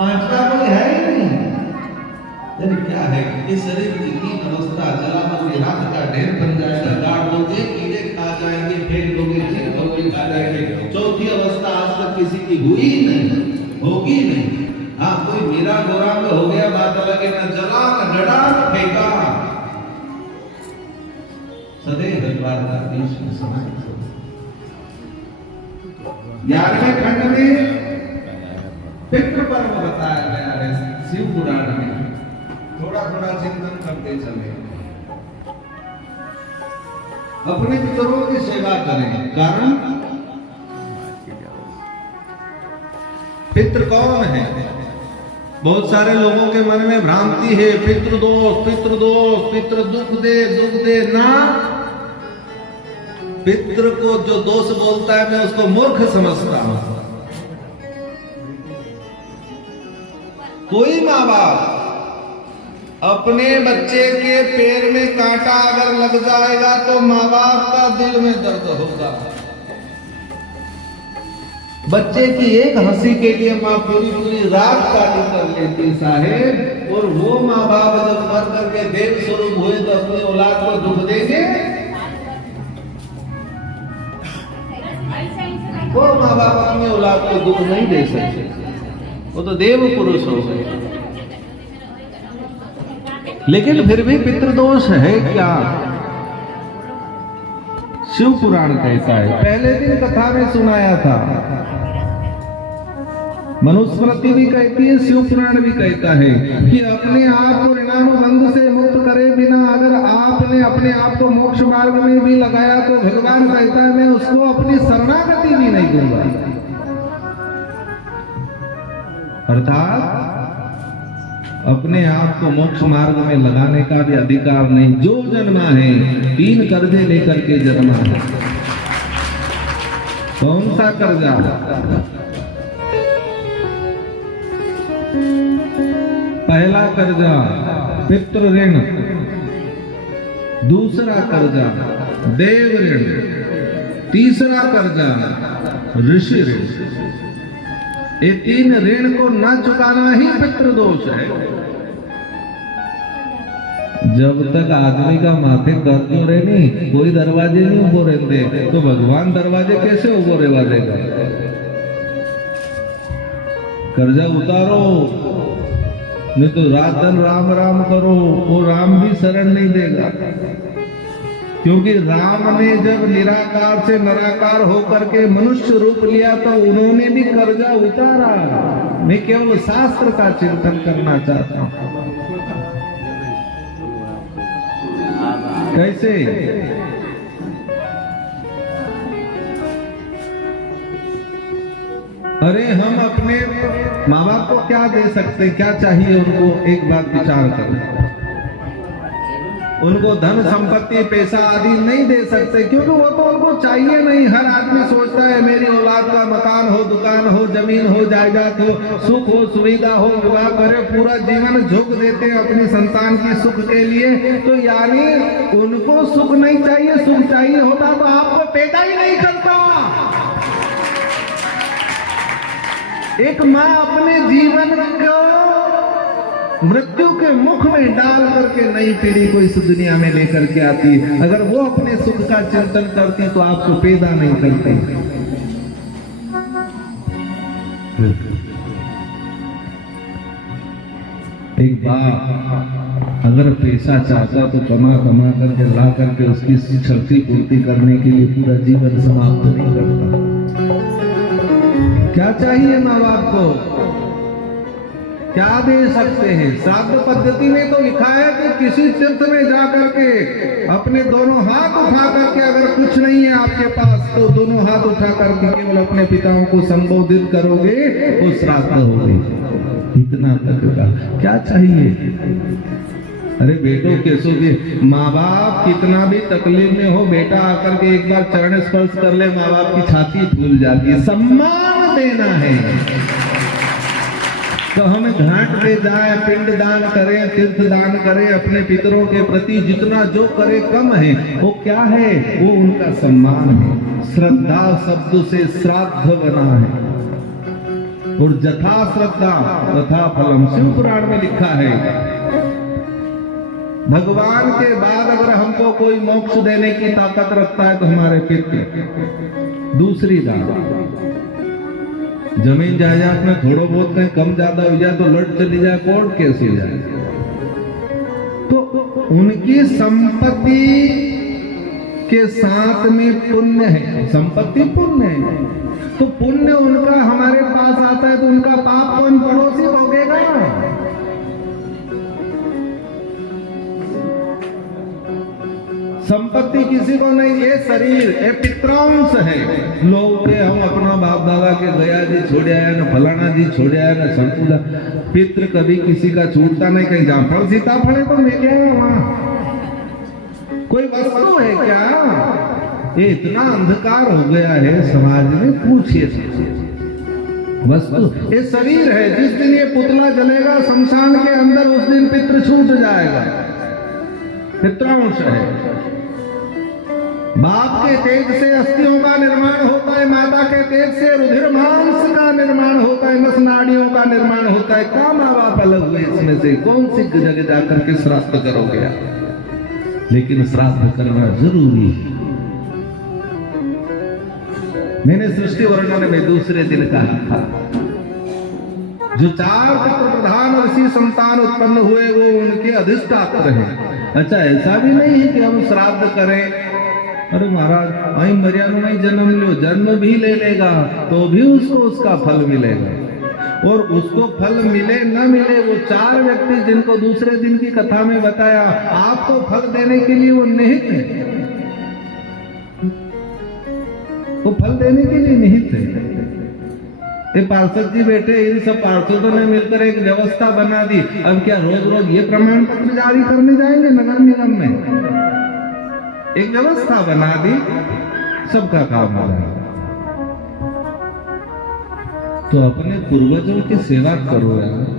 पांचवा कोई है ही नहीं। क्या है इस शरीर की तीन अवस्था, जलावन की राख का ढेर बन जाएगा, गाड़ दोगे कीड़े खा जाएंगे, फेंक दोगे जीव दोगे खा जाएंगे। चौथी अवस्था आज तक किसी की हुई नहीं, होगी नहीं। हाँ कोई मीरा गोरा में हो गया बात अलग है, न जला न गड़ा न फेंका। सदैव हरिद्वार का देश में समाज। 11वें खंड में पितृ पर्व बताया गया है शिव पुराण में। थोड़ा थोड़ा चिंतन करते चले, अपने पितरों की सेवा करें। कारण पितृ कौन है? बहुत सारे लोगों के मन में भ्रांति है, पितृदोष पितृदोष, पितृ दुख दे ना। पितृ को जो दोष बोलता है मैं उसको मूर्ख समझता हूं। कोई माँ बाप अपने बच्चे के पैर में कांटा अगर लग जाएगा तो माँ बाप का दिल में दर्द होगा। बच्चे की एक हंसी के लिए माँ पूरी पूरी रात काटी कर लेती साहेब। और वो माँ बाप जब मर करके देव स्वरूप हुए तो अपनी औलाद को दुख देंगे? वो माँ बाप अपनी औलाद को दुख नहीं दे सकते, वो तो देव पुरुष हो गए। लेकिन फिर भी पितृदोष है क्या? शिव पुराण कहता है, पहले दिन कथा में सुनाया था, मनुस्मृति भी कहती है, शिव पुराण भी कहता है कि अपने आप को ऋणानुबंध से मुक्त करे बिना अगर आपने अपने आप को मोक्ष मार्ग में भी लगाया तो भगवान कहता है मैं उसको अपनी शरणागति भी नहीं दूंगा। अर्थात अपने आप को मोक्ष मार्ग में लगाने का भी अधिकार नहीं। जो जन्मा है 3 कर्जे लेकर के जन्मा है। कौन सा कर्जा? पहला कर्जा पितृ ऋण, दूसरा कर्जा देव ऋण, तीसरा कर्जा ऋषि ऋण। ये 3 ऋण को न चुकाना ही पितृदोष है। जब तक आदमी का माथे कर्ज हो रहे नहीं, कोई दरवाजे नहीं उभो रहते, तो भगवान दरवाजे कैसे उभो रेवा देगा? कर्जा उतारो, नहीं तो रात दिन राम राम करो, वो राम भी शरण नहीं देगा। क्योंकि राम ने जब निराकार से निराकार होकर के मनुष्य रूप लिया तो उन्होंने भी कर्जा उतारा। मैं केवल शास्त्र का चिंतन करना चाहता हूं। कैसे? अरे हम अपने माँ बाप को क्या दे सकते, क्या चाहिए उनको? एक बात विचार करो। उनको धन संपत्ति पैसा आदि नहीं दे सकते, क्योंकि वो तो उनको चाहिए नहीं। हर आदमी सोचता है मेरी औलाद का मकान हो, दुकान हो, जमीन हो, जायदाद हो, सुख हो, सुविधा हो, विवाह करे, पूरा जीवन झोंक देते हैं अपनी संतान की सुख के लिए। तो यानी उनको सुख नहीं चाहिए, सुख चाहिए होता तो आपको पैदा ही नहीं करता। एक माँ अपने जीवन को मृत्यु के मुख में डाल करके नई पीढ़ी को इस दुनिया में लेकर के आती। अगर वो अपने सुख का चिंतन करती तो आपको पैदा नहीं करती। एक बाप अगर पैसा चाहता तो कमा कमा करके ला करके उसकी क्षति पूर्ति करने के लिए पूरा जीवन समाप्त नहीं करता। क्या चाहिए माँ बाप को? क्या दे सकते हैं? श्राद्ध पद्धति में तो लिखा है कि किसी तीर्थ में जा करके अपने दोनों हाथ उठा करके, अगर कुछ नहीं है आपके पास तो दोनों हाथ उठा करके केवल अपने पिताओं को संबोधित करोगे वो श्राद्ध होगी। इतना तक का क्या चाहिए? अरे बेटो कैसो भी माँ बाप कितना भी तकलीफ में हो, बेटा आकर के एक बार चरण स्पर्श कर ले, माँ बाप की छाती फूल जाती है। सम्मान देना है तो हम घाट पे जाए, पिंड दान करें, तीर्थ दान करें, अपने पितरों के प्रति जितना जो करे कम है। वो क्या है? वो उनका सम्मान है। श्रद्धा शब्द से श्राद्ध बना है। और जथा श्रद्धा तथा फलम, शिव पुराण में लिखा है भगवान के बाद अगर हमको कोई मोक्ष देने की ताकत रखता है तो हमारे पितृ। दूसरी बात, जमीन जायदाद में थोड़ा बहुत कहीं कम ज्यादा हो जाए तो लट चली जाए, कोर्ट केस हो जाए, तो उनकी संपत्ति के साथ में पुण्य है, संपत्ति पुण्य है, तो पुण्य उनका हमारे पास आता है तो उनका पाप कौन पड़ोसी भोगेगा? संपत्ति किसी को नहीं, ये शरीर ये पितरांश है। लोग के हम अपना बाप दादा के गया जी छोड़ आया, न फलाना जी छोड़ आया, न संतुला। पितृ कभी किसी का छूटता नहीं, कहीं जामफल सीताफल है तो लेके आया वहां, कोई वस्तु है क्या? ये इतना अंधकार हो गया है समाज में, पूछिए वस्तु ये शरीर है। जिस दिन ये पुतला जलेगा शमशान के अंदर, उस दिन पितृ छूट जाएगा, पितरांश है। बाप के तेज से अस्थियों का निर्माण होता है, माता के तेज से रुधिर मांस का निर्माण होता है, नस नाड़ियों का निर्माण होता है। क्या माँ बाप अलग हुए इसमें से? कौन सी जगह जाकर के श्राद्ध करोगे आप? लेकिन श्राद्ध करना जरूरी है। मैंने सृष्टि वर्णन में दूसरे दिन कहा था, जो 4 पुत्र प्रधान ऋषि संतान उत्पन्न हुए वो उनके अधिष्ठात्र हैं। अच्छा, ऐसा भी नहीं है कि हम श्राद्ध करें, अरे महाराज वही मर्यादा में जन्म लो, जन्म भी ले लेगा तो भी उसको उसका फल मिलेगा। और उसको फल मिले न मिले, वो 4 व्यक्ति जिनको दूसरे दिन की कथा में बताया, आपको फल देने के लिए वो निहित है, वो फल देने के लिए निहित है। ये पार्षद जी बैठे, इन सब पार्षदों ने मिलकर एक व्यवस्था बना दी। अब क्या रोज रोज ये प्रमाण पत्र जारी करने जाएंगे नगर निगम में? एक व्यवस्था बना दी, सबका काम हो रहा है। तो अपने पूर्वजों की सेवा करो यार।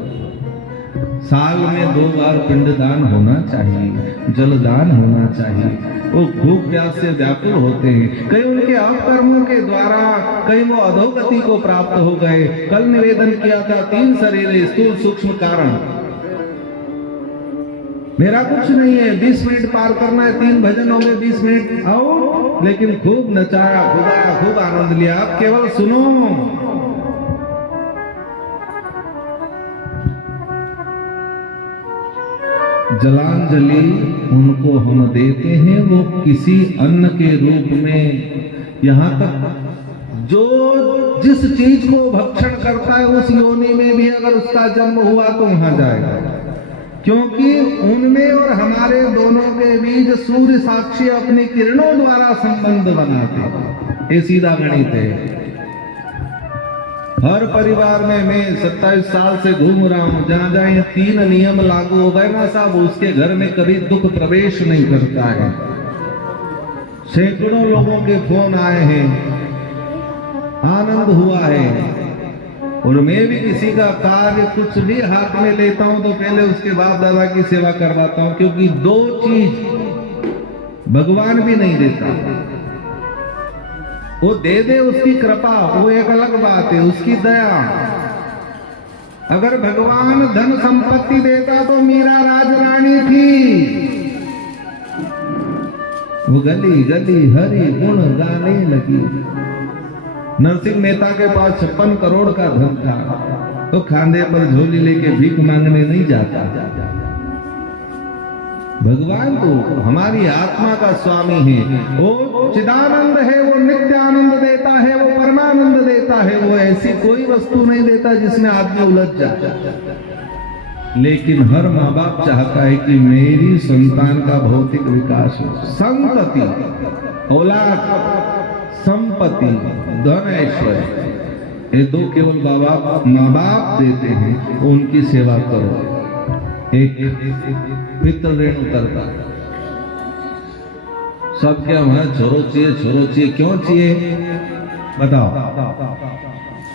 साल में 2 बार पिंडदान होना चाहिए, जलदान होना चाहिए। वो भूख प्यास से व्याकुल होते हैं, कई उनके अपकर्मों के द्वारा कई वो अधोगति को प्राप्त हो गए। कल निवेदन किया था 3 शरीर स्थूल सूक्ष्म कारण। मेरा कुछ नहीं है, 20 मिनट पार करना है, 3 भजन हो गए, 20 मिनट आओ, लेकिन खूब नचाया, खुदा खूब आनंद लिया। आप केवल सुनो। जलांजलि उनको हम देते हैं, वो किसी अन्न के रूप में। यहाँ तक जो जिस चीज को भक्षण करता है उस योनि में भी अगर उसका जन्म हुआ तो वहां जाएगा, क्योंकि उनमें और हमारे दोनों के बीच सूर्य साक्षी अपनी किरणों द्वारा संबंध बनाते। ये सीधा गणित है। हर परिवार में मैं 27 साल से घूम रहा हूं, जहां जहां ये 3 नियम लागू हो गए ना साहब, उसके घर में कभी दुख प्रवेश नहीं करता है। सैकड़ों लोगों के फोन आए हैं, आनंद हुआ है। और मैं भी किसी का कार्य कुछ भी हाथ में लेता हूं तो पहले उसके बाप दादा की सेवा करवाता हूं, क्योंकि 2 चीज भगवान भी नहीं देता। वो दे दे उसकी कृपा, वो एक अलग बात है, उसकी दया। अगर भगवान धन संपत्ति देता तो मीरा राजरानी थी, वो गली गली हरि गुण गाने लगी। नरसिंह मेहता के पास 56 करोड़ का धन था, तो खांधे पर झोली लेके भीख मांगने नहीं जाता। भगवान तो हमारी आत्मा का स्वामी है, वो चिदानंद है, वो नित्य आनंद देता है, वो परमानंद देता है। वो ऐसी कोई वस्तु नहीं देता जिसमें आदमी उलझ जाए। लेकिन हर माँ बाप चाहता है कि मेरी संतान का भौतिक विकास हो। संतति, औलाद, संपत्ति, धन, ऐश्वर्य, ये 2 केवल माँ बाप देते हैं, तो उनकी सेवा करो। एक पितृ ऋण उतरता, सबके वहां छोरो चाहिए, क्यों चाहिए बताओ?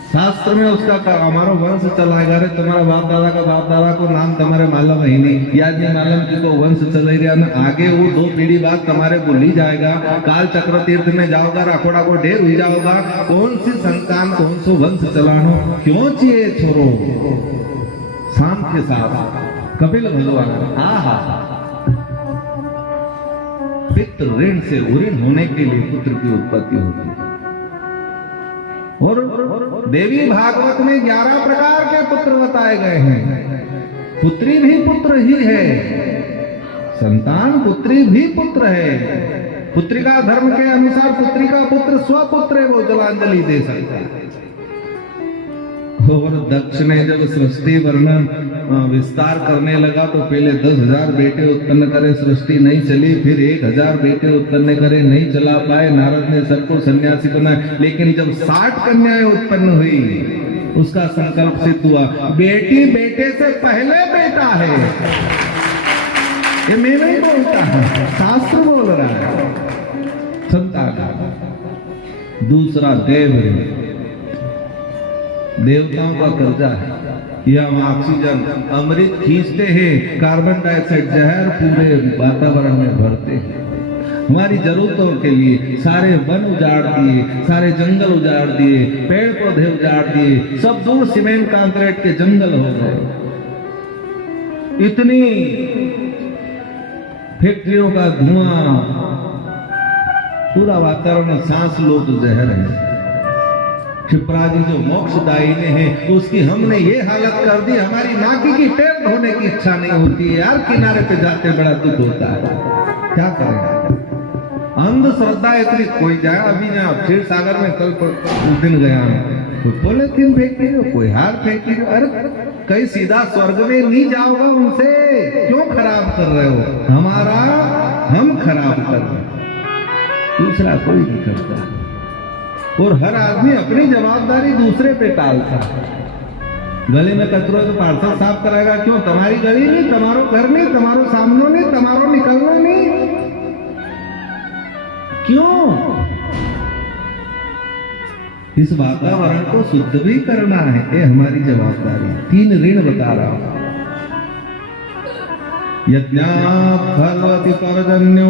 शास्त्र में उसका हमारा वंश चलाएगा रे, तुम्हारा बाप दादा का बाप दादा को नाम तुम्हारे मालूम है नहीं, याद नहीं मालूम कि तो वंश चल रहा ना, आगे वो 2 पीढ़ी बाद तुम्हारे भूल जाएगा, काल चक्र तीर्थ में जाओगा, राखोड़ा को ढेर हो जाओगा, कौन सी संतान कौन सो वंश चलानो, क्यों चाहिए छोरो। शांत के साथ कपिल भगवान आहा पितृ ऋण से उऋण होने के लिए पुत्र की उत्पत्ति होती है। और देवी भागवत में 11 प्रकार के पुत्र बताए गए हैं। पुत्री भी पुत्र ही है, संतान पुत्री भी पुत्र है। पुत्रिका धर्म के अनुसार पुत्री का पुत्र स्वपुत्र है, वो जलांजलि दे सकता है। और दक्ष ने जब सृष्टि वर्णन विस्तार करने लगा तो पहले 10,000 बेटे उत्पन्न करे, सृष्टि नहीं चली, फिर 1,000 बेटे उत्पन्न करे, नहीं चला पाए, नारद ने सबको सन्यासी बनाया, लेकिन जब 60 कन्याएं उत्पन्न हुई उसका संकल्प सिद्ध हुआ, बेटी बेटे से पहले बेटा है। ये मैं नहीं बोलता हूं, शास्त्र बोल रहा है। संतान दूसरा देव, देवताओं का कर्जा है, या हम ऑक्सीजन अमृत खींचते हैं, कार्बन डाइऑक्साइड जहर पूरे वातावरण में भरते हैं। हमारी जरूरतों के लिए सारे वन उजाड़ दिए, सारे जंगल उजाड़ दिए, पेड़ पौधे उजाड़ दिए, सब दूर सीमेंट कंक्रीट के जंगल हो गए। इतनी फैक्ट्रियों का धुआं, पूरा वातावरण सांस लो तो जहर है। क्षिप्रा जी जो मोक्षदायिनी है उसकी हमने ये हालत कर दी, हमारी नाकी की पेट धोने की इच्छा नहीं होती है यार, किनारे पे जाते बड़ा दुख होता है, क्या करें। अंधश्रद्धा इतनी, कोई जाए अभी ना क्षीर सागर में कल उस दिन गया, कोई पॉलिथीन फेंकी हो, कोई हार फेंकी हो, अरे कहीं सीधा स्वर्ग में नहीं जाओगे, उनसे क्यों खराब कर रहे हो, हमारा हम खराब कर रहे हैं, दूसरा कोई नहीं करता। और हर आदमी अपनी जवाबदारी दूसरे पे टालता। गली में कचरो तो पार्सल साफ कराएगा, क्यों, तुम्हारी गली नहीं, तुम्हारो घर नहीं, तुम्हारो सामनो नहीं, तुम्हारो निकलनो नहीं, क्यों। इस वातावरण को शुद्ध भी करना है, ये हमारी जवाबदारी। 3 ऋण बता रहा हूं। यज्ञात् भगवति परजन्यो,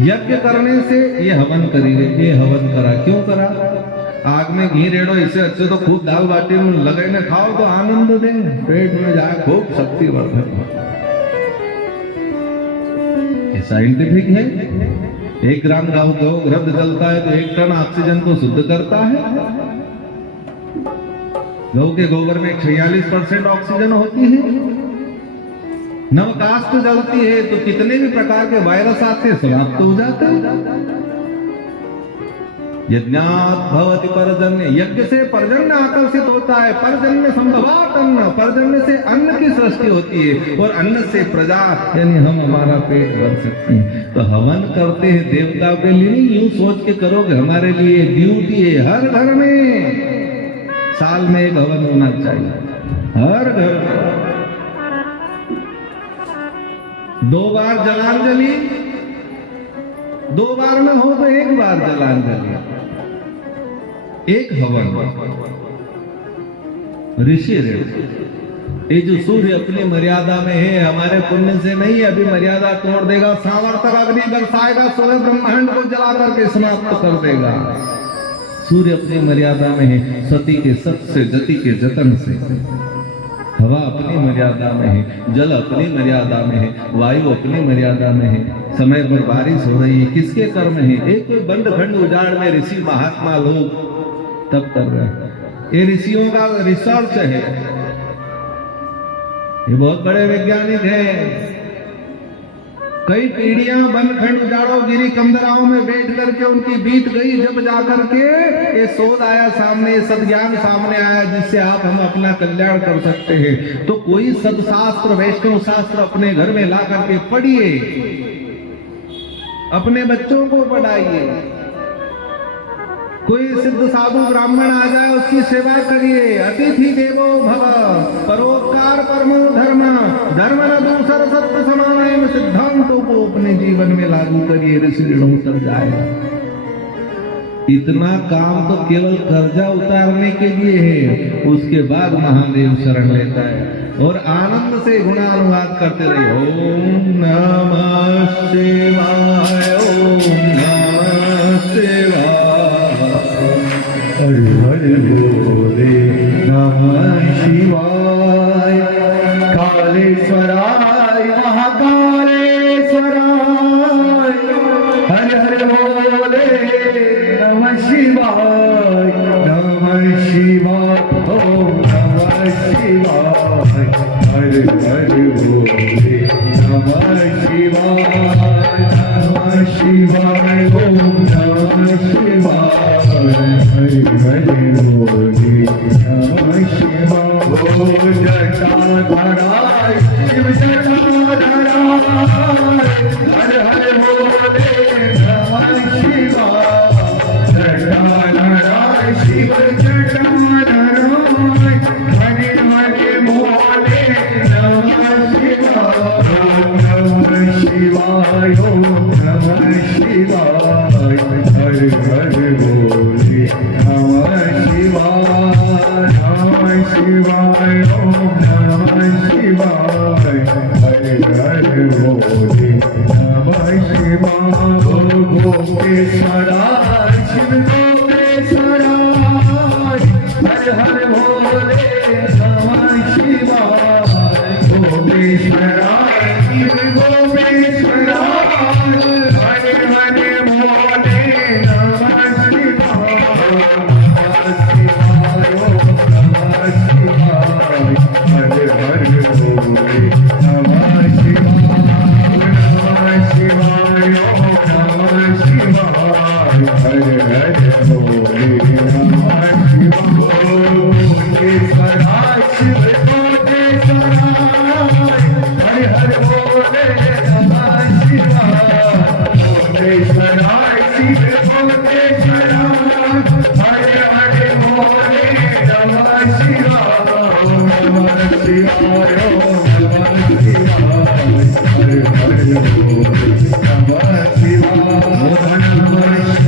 यज्ञ करने से ये हवन करिए, ये हवन करा, क्यों करा, आग में घी रेड़ो, इससे अच्छे तो खूब दाल बाटी में लगे न खाओ तो आनंद दे, पेट में जाए खूब शक्तिवर्धक। ये साइंटिफिक है। 1 ग्राम गौ घृत जलता है तो 1 टन ऑक्सीजन को शुद्ध करता है। गौ के गोबर में 46% ऑक्सीजन होती है। नवकाष्ठ जलती है तो कितने भी प्रकार के वायरस आते समाप्त हो जाते हैं। यज्ञात् भवति परजन्य, यज्ञ से पर्जन्य आकर्षित होता है। पर्जन्य संभवात् अन्न, पर्जन्य से अन्न की सृष्टि होती है, और अन्न से प्रजा यानी हम हमारा पेट भर सकते हैं। तो हवन करते हैं देवताओं के लिए, नहीं यूं सोच के करोगे हमारे लिए ड्यूटी है। हर घर में साल में 1 हवन होना चाहिए, हर घर में। 2 बार जलांजलि, 2 बार न हो तो 1 बार जलांजलि, 1 हवन। ऋषि ऋण, ये जो सूर्य अपनी मर्यादा में है, हमारे पुण्य से नहीं, अभी मर्यादा तोड़ देगा, सावर्तक अग्नि बरसाएगा, सोलह ब्रह्मांड को जला करके समाप्त कर देगा। सूर्य अपनी मर्यादा में है, सती के सत से, जति के जतन से। हवा अपनी मर्यादा में है, जल अपनी मर्यादा में है, वायु अपनी मर्यादा में है। समय पर बारिश हो रही है, किसके कर्म है। एक कोई बंद खंड उजाड़ में ऋषि महात्मा लोग तब कर रहे हैं, ये ऋषियों का रिसर्च है, ये बहुत बड़े वैज्ञानिक हैं। कई पीढ़ियां बनखंड उजाड़ो गिरी कंदराओं में बैठ करके उनकी बीत गई, जब जाकर के ये शोध आया सामने, सद्ज्ञान सामने आया, जिससे आप हम अपना कल्याण कर सकते हैं। तो कोई सदशास्त्र वैष्णव शास्त्र अपने घर में ला करके पढ़िए, अपने बच्चों को पढ़ाइए। कोई सिद्ध साधु ब्राह्मण आ जाए उसकी सेवा करिए। अतिथि देवो भव, परोपकार परमो धर्म, धर्म न दूसर सत्य समान सिद्धांतों को अपने जीवन में लागू करिए, ऋषि ऋण उतर जाएगा। इतना काम तो केवल कर्जा उतारने के लिए है, उसके बाद महादेव शरण लेता है और आनंद से गुणानुवाद करते रहे। ओम नमः शिवाय, ओम नमः शिवाय, हर हर बोले नमः शिवाय। कालेश्वराय महाकालेश्वराय, हर हर बोले नमः शिवाय, नमः शिवाय, ओम नमः शिवाय, हर हर बोले नमः शिवाय, नमः शिवाय, ओम नमः शिवाय, हर हर बोले नमः शिवाय। ओ जटाधराय शिव जटाधराय, हर हर बोले नमः शिवाय, जटाधराय शिव जटाधराय, हरे हरे बोले नमः शिवाय। ओम नमः शिवाय, ओम नमः शिवाय, हर हर बोले नमः शिवाय, नमः शिवाय, ओम नमः शिवाय, हर हर बोले नमः शिवाय। गोपेश्वराय शिव गोपेश्वराय, हर हर बोले नमः शिवाय। गोपेश्वराय शिव गोपेश्वराय, हर हर बोले नमः शिवाय। नमः शिवाय, ओम नमः शिवाय, हर हर बोले नमः शिवाय। नमः शिवाय, ओम नमः शिवाय, हर हर बोले नमः शिवाय। गोपेश्वराय शिव गोपेश्वराय, हर हर बोले नमः शिवाय। गोपेश्वराय शिव गोपेश्वराय, हर हर बोले नमः शिवाय। नमः शिवाय, ओम नमः शिवाय, हर हर बोले नमः शिवाय।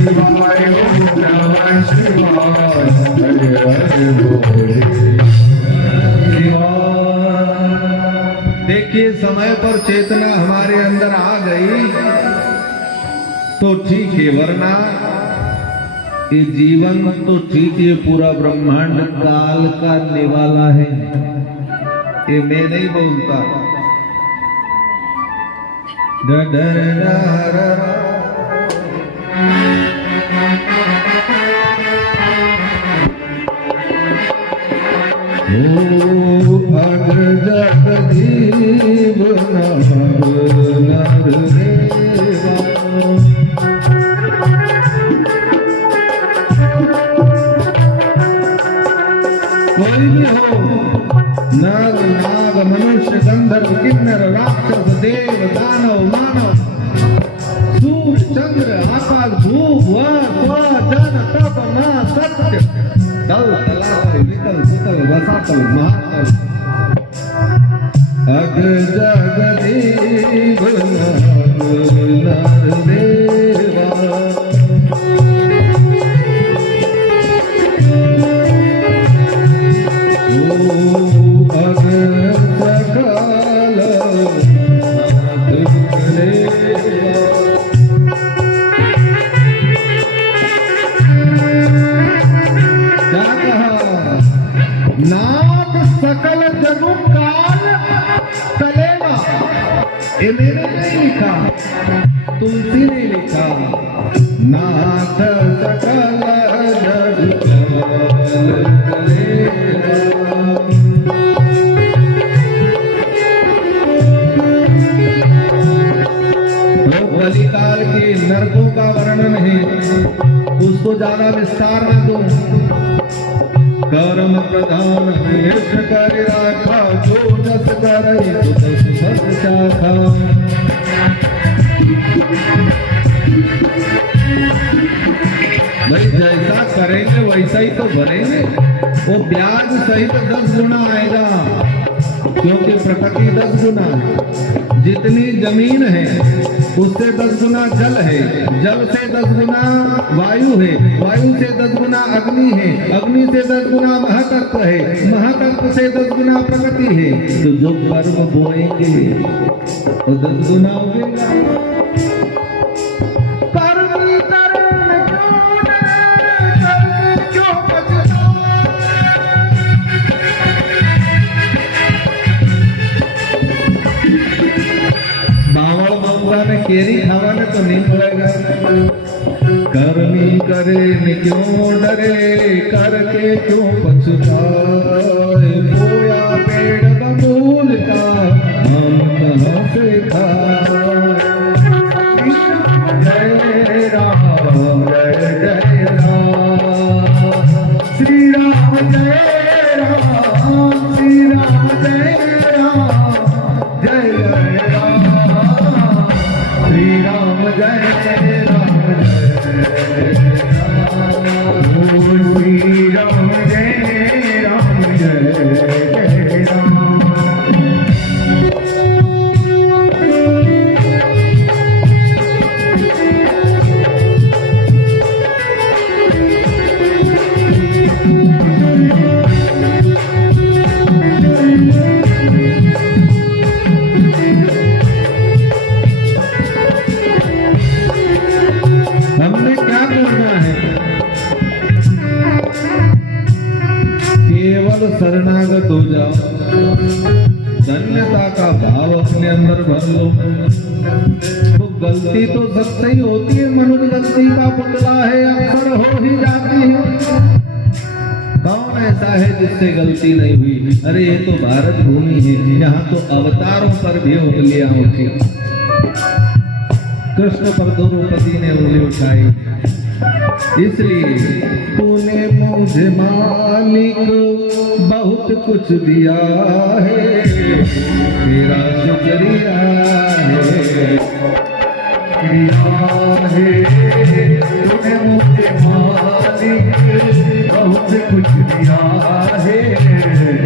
नमः शिवाय, ओम नमः शिवाय, हर हर बोले शिवाय। देखिए, समय पर चेतना हमारे अंदर आ गई तो ठीक है, वरना ये जीवन तो ठीक है, पूरा ब्रह्मांड काल का निवाला है। ये मैं नहीं बोलता। ओ भग जगदीव नर नर देवा, कोई भी हो, नर नाग मनुष्य गंधर्व किन्नर राक्षस देव दानव मानव, सूर्य चंद्र आकाश धूप वर जन तप न सत्य, तल तलातल वितल सुतल वसातल महातल, अग जगदीव नर देवा। ओ अग सकल नाथ देवा। क्या कहा? नाथ सकल जगु काल चलेगा। ये मैंने नहीं लिखा, तुलसी ने लिखा। नाथ सकल जगु काल चलेगा। बलिकाल के नरकों का वर्णन है, उसको ज्यादा विस्तार न दो। कर्म प्रधान वेश कर राखा, जो जस करे तो तस बस शाखा। भाई जैसा करेंगे वैसा ही तो भरेंगे, वो ब्याज सहित 10 गुना आएगा। क्योंकि प्रकृति 10 गुना है। जितनी जमीन है उससे 10 गुना जल है, जल से 10 गुना वायु है, वायु से 10 गुना अग्नि है, अग्नि से 10 गुना महातत्व है, महातत्व से 10 गुना प्रकृति है। तो जो कर्म बोएंगे तो 10 गुना उगेगा। केरी खावाने तो नहीं पड़ेगा। कर्मी करे न क्यों डरे, करके क्यों पछताए, बोया पेड़ बबूल का हम कहाँ से खाए। जय राम जय जय राम, श्री राम जय राम, श्री राम जय राम, जय जय राम, श्री राम जय राम, जय राम, श्री राम जय राम, जय राम। हमने क्या करना है? केवल शरणागत हो जाओ, धन्यता का भाव अपने अंदर भर लो। तो गलती तो सबसे ही होती है, मनुष्य गलती का पुतला है, अक्सर हो ही जाती है। कौन ऐसा है जिससे गलती नहीं हुई? अरे ये तो भारत भूमि है, यहाँ तो अवतारों पर भी उंगलियां उठी। कृष्ण पर द्रौपदी ने उंगली उठाई। इसलिए तूने मुझे मालिक बहुत कुछ दिया है, तेरा शुक्रिया है, तूने मुझे मालिक बहुत कुछ दिया है,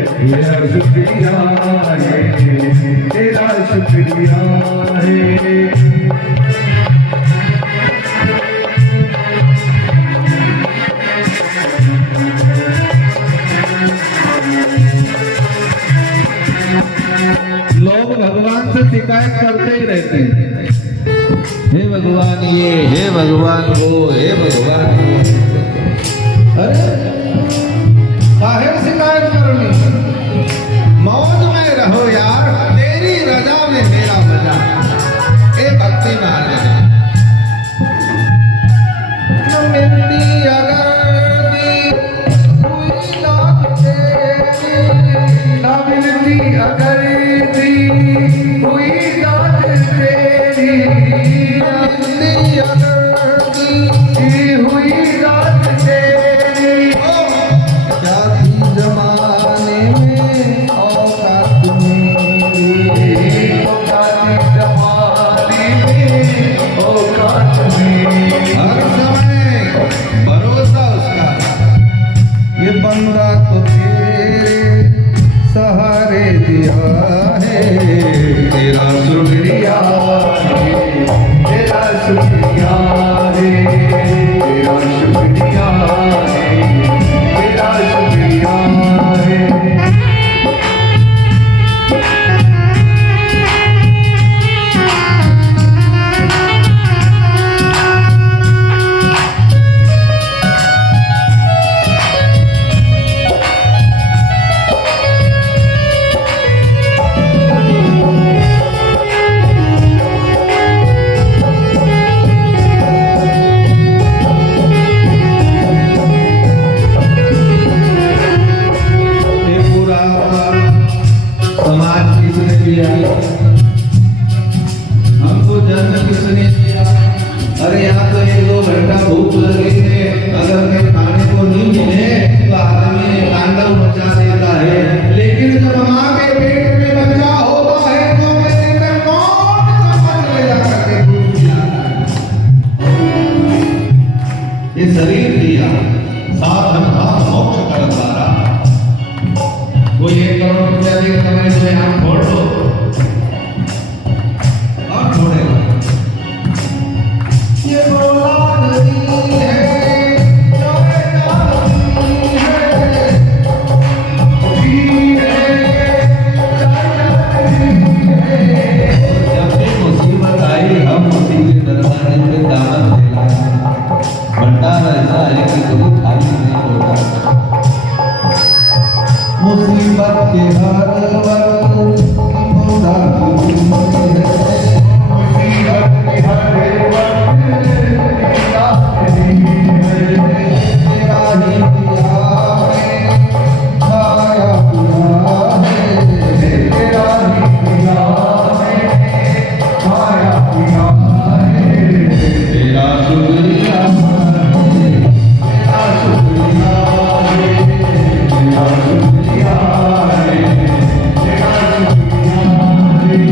तेरा शुक्रिया है, तेरा शुक्रिया है। लोग भगवान से शिकायत करते ही रहते हैं, हे भगवान ये, हे भगवान वो, हे भगवान वो। अरे काहे शिकायत करनी? मौज में रहो यार, तेरी रजा में मेरा मजा। ए भक्ति मान ले, मिलती अगर दी हुई लाख तेरी, ना मिलती अगर हुई दाद तेरी, मिलती अगर दी हुई दाद तेरी, जाती जमाने में औकात मेरी, जाती जमाने में औकात मेरी। हर समय भरोसा उसका, ये बंदा तो तेरे सहारे दिया है, तेरा शुक्रिया है, तेरा शुक्रिया है, तेरा शुक्रिया है, तेरा शुक्रिया है। हमको जन्म किसने दिया? अरे यहाँ तो 1-2 घंटा भूख लगी है, अगर मैं खाने को नहीं मिले तो आदमी तांडव मचा देता है। लेकिन जब माँ के पेट में बच्चा होता है तो मेरे कौन संबंध ले जा करके दूध पिलाता है। ये शरीर दिया, साधन का मोक्ष कर द्वारा। कोई 1 करोड़ रुपया दे तुम्हें तो यहाँ छोड़ दो और छोड़ेगा। ये औलाद नहीं है, जब भी मुसीबत आई हम उसी के दरबार में दामन दिलाए। भंडार ऐसा है कि कभी खाली नहीं होता। मुसीबत के हर वक्त मौला मुसीबत के हर वक्त तेरा ही दिया है, छाया हुआ है, तेरा ही दिया है, छाया हुआ है, तेरा शुक्रिया है, तेरा शुक्रिया है, तेरा शुक्रिया है, तेरा शुक्रिया है।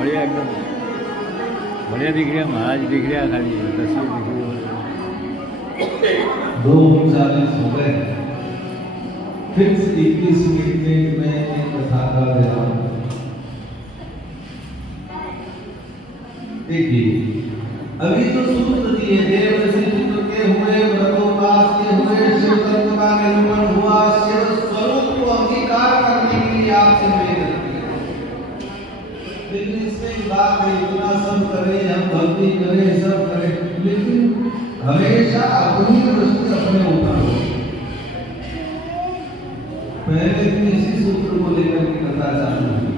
बढ़िया एकदम बढ़िया दिख रहा महाराज दिख रहा खाली तस्वीर दिख रही 2:40 हो गए। फिक्स 21 मिनट में एक कथा का विराम। देखिए अभी तो सूत्र दिए देव ऋषि पुत्र के हुए व्रतोपास के हुए शिव तत्व का निरूपण हुआ। शिव स्वरूप को अंगीकार करने के लिए आपसे निवेदन किया। लेकिन इसमें बात है इतना सब करें हम भक्ति करें सब करें लेकिन हमेशा अपनी दृष्टि अपने ऊपर हो। पहले दिन इसी सूत्र को लेकर के कथा चालू हुई।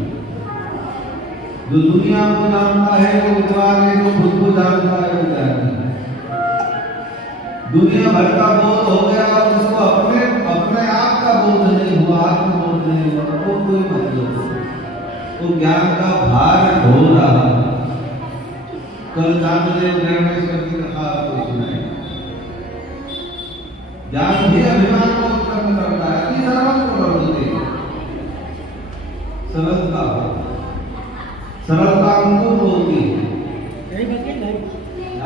जो दुनिया को जानता है वो विद्वान है, जो खुद को जानता है वो जानता है। दुनिया भर का बोध हो गया और उसको अपने आप का बोध नहीं हुआ, आत्मबोध नहीं हुआ, वो कोई मतलब नहीं। तो ज्ञान का भार हो रहा। कल चांददेव ज्ञानेश्वर की कथा आपको सुनाई। ज्ञान भी अभिमान को उत्पन्न करता है कि सर्वत्र प्रवृत्ति सरलता उनको बोलती है।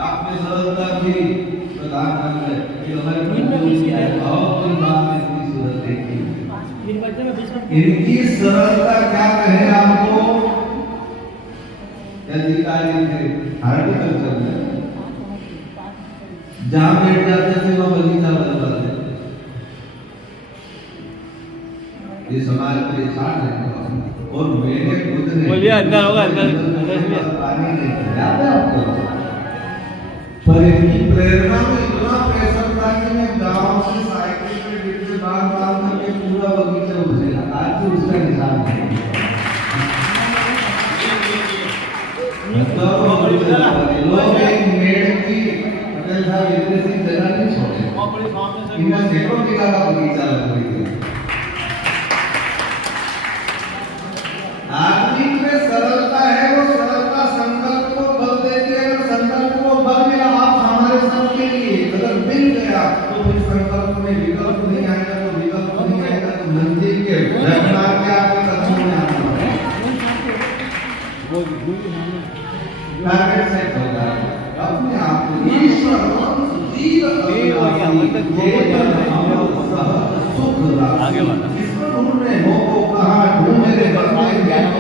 आपने सरलता की प्रदान कर दी कि हमारे बहुत बात इतनी सूरत देखी। इनकी सरलता क्या कहे आपको? अधिकारी थे हार्टिकल्चर में जहां बैठ जाते थे वहां बगीचा बन जाते थे। ये समाज के छाट है और मैंने खुद ने बोलिए अंदर होगा अंदर पानी नहीं याद है आपको? पर इनकी प्रेरणा में इतना प्रेशर था कि मैं गांव से साइकिल पे डिब्बे बांध करके पूरा बगीचा उठेगा। आज भी उसका निशान है। लोग एक मेड़ की पटेल साहब इतने सी जगह नहीं छोड़े। इनका सैकड़ों बीघा का बगीचा लग रही है। आदमी में सरलता है, वो सरलता संकल्प को बल देती है। अगर संकल्प को बल मिला आप हमारे सबके लिए अगर मिल गया तो फिर संकल्प में विकल्प नहीं आएगा। तो विकल्प नहीं आएगा तो मंदिर के जगना के आपके कदमों में आना है। टारगेट सेट हो जाएगा अपने आप को ईश्वर जीव आगे बढ़ा ढूंढने हो को कहा ढूंढ मेरे बंदे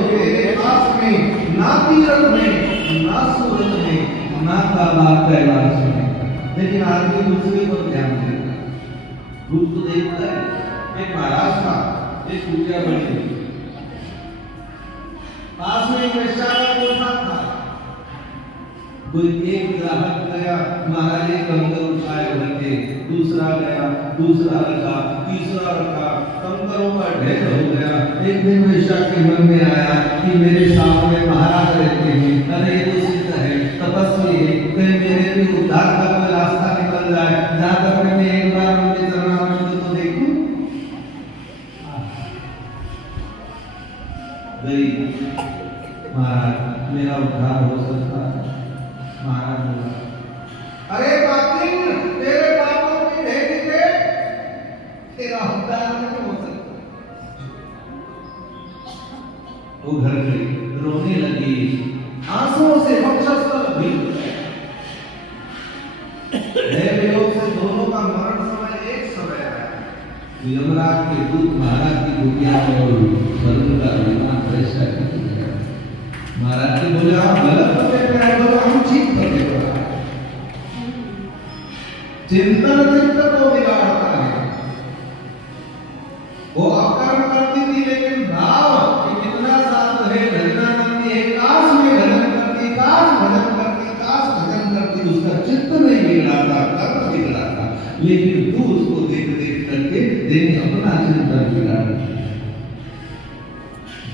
तेरे पास में ना तीरथ में ना सूरत में ना काला कैलाश में। लेकिन आदमी दूसरे पर ध्यान देता है, खुद को देखता है। एक महाराज था, एक कुटिया बनी पास में एक वेश्या का कोठा था। कोई एक ग्राहक गया, महाराज एक कंकर उठाए रखे, दूसरा गया, दूसरा रखा, तीसरा रखा, कंकरों का ढेर हो गया। एक दिन वेश्या के मन में आया कि मेरे सामने महाराज रहते हैं, अरे ये तो सिद्ध है, तपस्वी है, कहीं मेरे भी उद्धार का कोई रास्ता निकल जाए, जाकर मैं एक बार उनके चरणारविंद तो देखूं। गई महाराज मेरा उद्धार हो सकता है। महाराज बोला अरे पापी तेरे पापों की ढेरी पे तेरा उद्धार नहीं हो सकता। वो घर गई, रोने लगी, आंसुओं से वक्षस्थल भीग गया। देवलोक से दोनों का मरण समय एक समय आया। यमराज के दूत महाराज की कुटिया में और स्वर्ग का विमान दृश्य किया। महाराज जी बोले आप गलत पते पे आए, बोले हम ठीक पते पे आए। चिंतन चित्त को बिगाड़ता है। वो अकर्म करती थी लेकिन भाव कि कितना साथ है, भजना करती है, काश में भजन करती, काश भजन करती, काश भजन करती, उसका चित्त नहीं बिगड़ाता, कर्म बिगड़ाता। लेकिन तू उसको देख देख करके देने अपना चिंतन बिगाड़ता।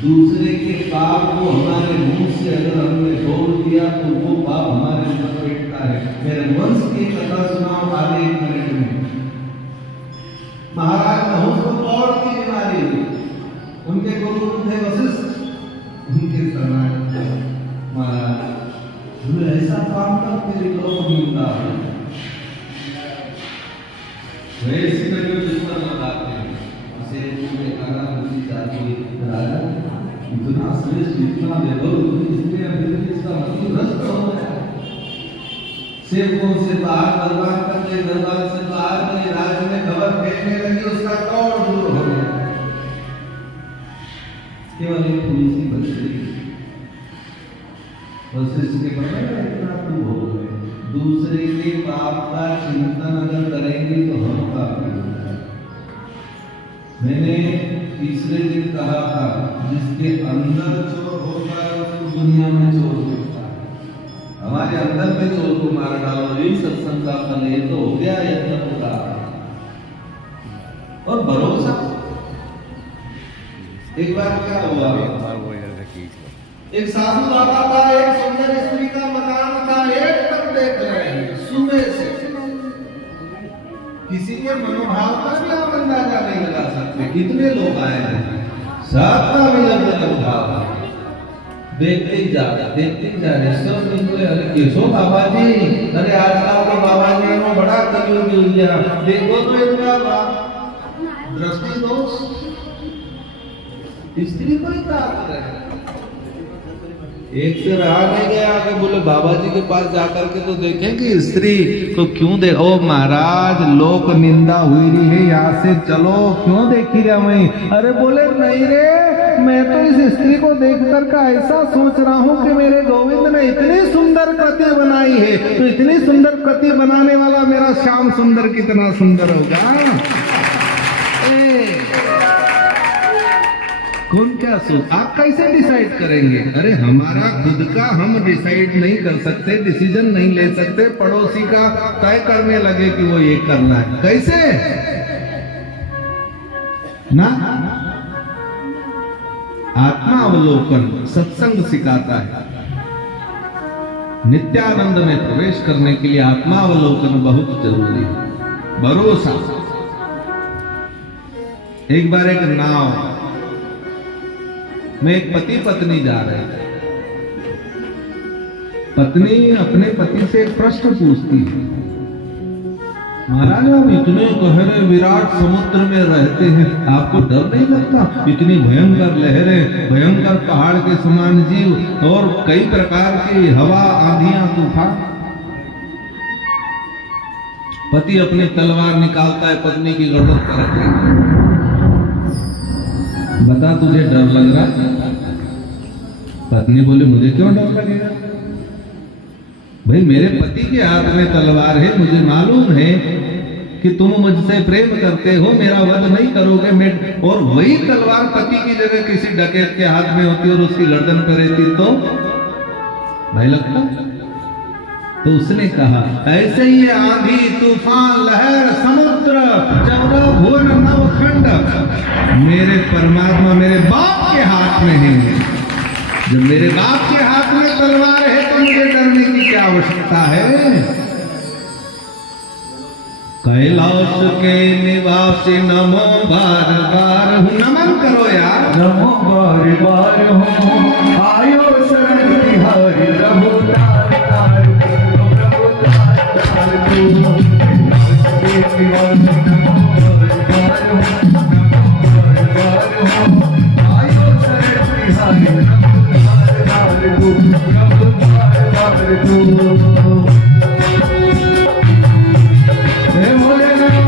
दूसरे के पाप को हमारे मुंह से अगर हमने छोड़ दिया तो वो पाप हमारे ऊपर बैठता है। मेरे वंश की कथा सुनाओ आगे 1 मिनट में। महाराज नहुष को कौड़ की बीमारी हुई, उनके गुरु थे वशिष्ठ, उनके समय महाराज बोले ऐसा काम कर तेरे लोग मिलता है। वैसे करके दुश्मन लगाते हैं उसे पूरे काला उसी जाति राजा इतना श्रेष्ठ इतना लेवल इसने सेवकों से बाहर दरबार करके दरबार से बाहर में राज्य में खबर फैलने लगी, उसका कौर दूर हो गया। केवल एक थोड़ी सी बच्ची वशिष्ठ के बताया इतना तू हो गए, दूसरे के पाप का चिंतन अगर करेंगे तो हम पापी हो जाएंगे। मैंने तीसरे दिन कहा था, जिसके अंदर चोर होता है उसको दुनिया में चोर होता है। हमारे अंदर के चोर को मार डालो, यही सत्संग का फल, ये तो हो गया यज्ञ पूरा। और भरोसा, एक बार क्या हुआ, एक साधु बाबा का एक सुंदर स्त्री का मकान था, एक तक देख रहे हैं सुबह से। किसी के मनोभाव का भी आप अंदाजा नहीं लगा सकते, कितने लोग आए हैं, सबका भी अलग भाव, देखते ही जा रहे सब निकले। अरे केशो बाबा जी, अरे आजकल के बाबा जी में बड़ा कलयुग हो गया, देखो तो इतना दृष्टि दोष, स्त्री को ही ताक रहे। एक से रहा नहीं गया, आगे बोले बाबा जी के पास जाकर के तो देखें कि स्त्री को क्यों दे, ओ महाराज लोक निंदा हुई रही है, यहाँ से चलो, क्यों देखी रहा वहीं। अरे बोले नहीं रे, मैं तो इस स्त्री को देखकर का ऐसा सोच रहा हूँ कि मेरे गोविंद ने इतनी सुंदर कृति बनाई है, तो इतनी सुंदर कृति बनाने वाला मेरा श्याम सुंदर कितना सुंदर होगा। कौन क्या सोच, आप कैसे डिसाइड करेंगे। अरे हमारा खुद का हम डिसाइड नहीं कर सकते, डिसीजन नहीं ले सकते, पड़ोसी का तय करने लगे कि वो ये करना है, कैसे ना। आत्मा अवलोकन सत्संग सिखाता है। नित्यानंद में प्रवेश करने के लिए आत्मा अवलोकन बहुत जरूरी है। भरोसा, एक बार एक नाव में एक पति पत्नी जा रहे थे। पत्नी अपने पति से एक प्रश्न पूछती है, महाराज आप इतने गहरे विराट समुद्र में रहते हैं, आपको डर नहीं लगता, इतनी भयंकर लहरें, भयंकर पहाड़ के समान जीव और कई प्रकार की हवा, आंधियां, तूफान। पति अपनी तलवार निकालता है, पत्नी की गर्दन पर रखता है, बता तुझे डर लग रहा। पत्नी बोले मुझे क्यों डर लगेगा, भाई मेरे पति के हाथ में तलवार है, मुझे मालूम है कि तुम मुझसे प्रेम करते हो, मेरा वध नहीं करोगे। मैं और वही तलवार पति की जगह किसी डकैत के हाथ में होती और उसकी गर्दन पर रहती तो भाई लगता। तो उसने कहा ऐसे ही आंधी, तूफान, लहर, समुद्र, 14 भुवन, नवखंड मेरे परमात्मा मेरे बाप के हाथ में है। जब मेरे बाप के हाथ में तलवार है तो मुझे डरने की क्या आवश्यकता है। कैलाश के निवासी नमो बार बार, नमन करो यार, नमो बार बार हो, आयो शरण बिहारी प्रभु तार तार, प्रभु तार तार तू। कैलाश के निवासी नमो बार बार हो, नमो बार बार हो, आयो शरण बिहारी प्रभु तार तार तू, प्रभु तार तार तू। हे भोलेनाथ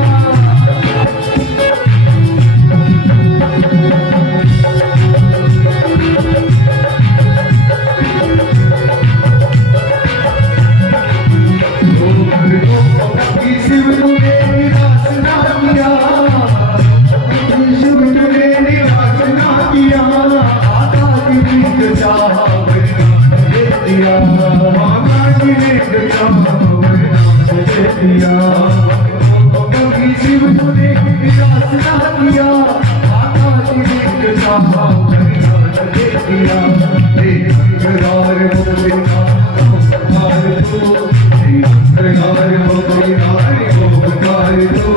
शिव तुझे निराश ना किया, शिव तुझे निराश ना किया, आका की नींद चाह दे दिया, आका की नींद चाह दे दिया। शिव तुझे निराश ना किया, आका की नींद चाह दे दिया। निरंकार बोले तू, निरंकार बोले तू,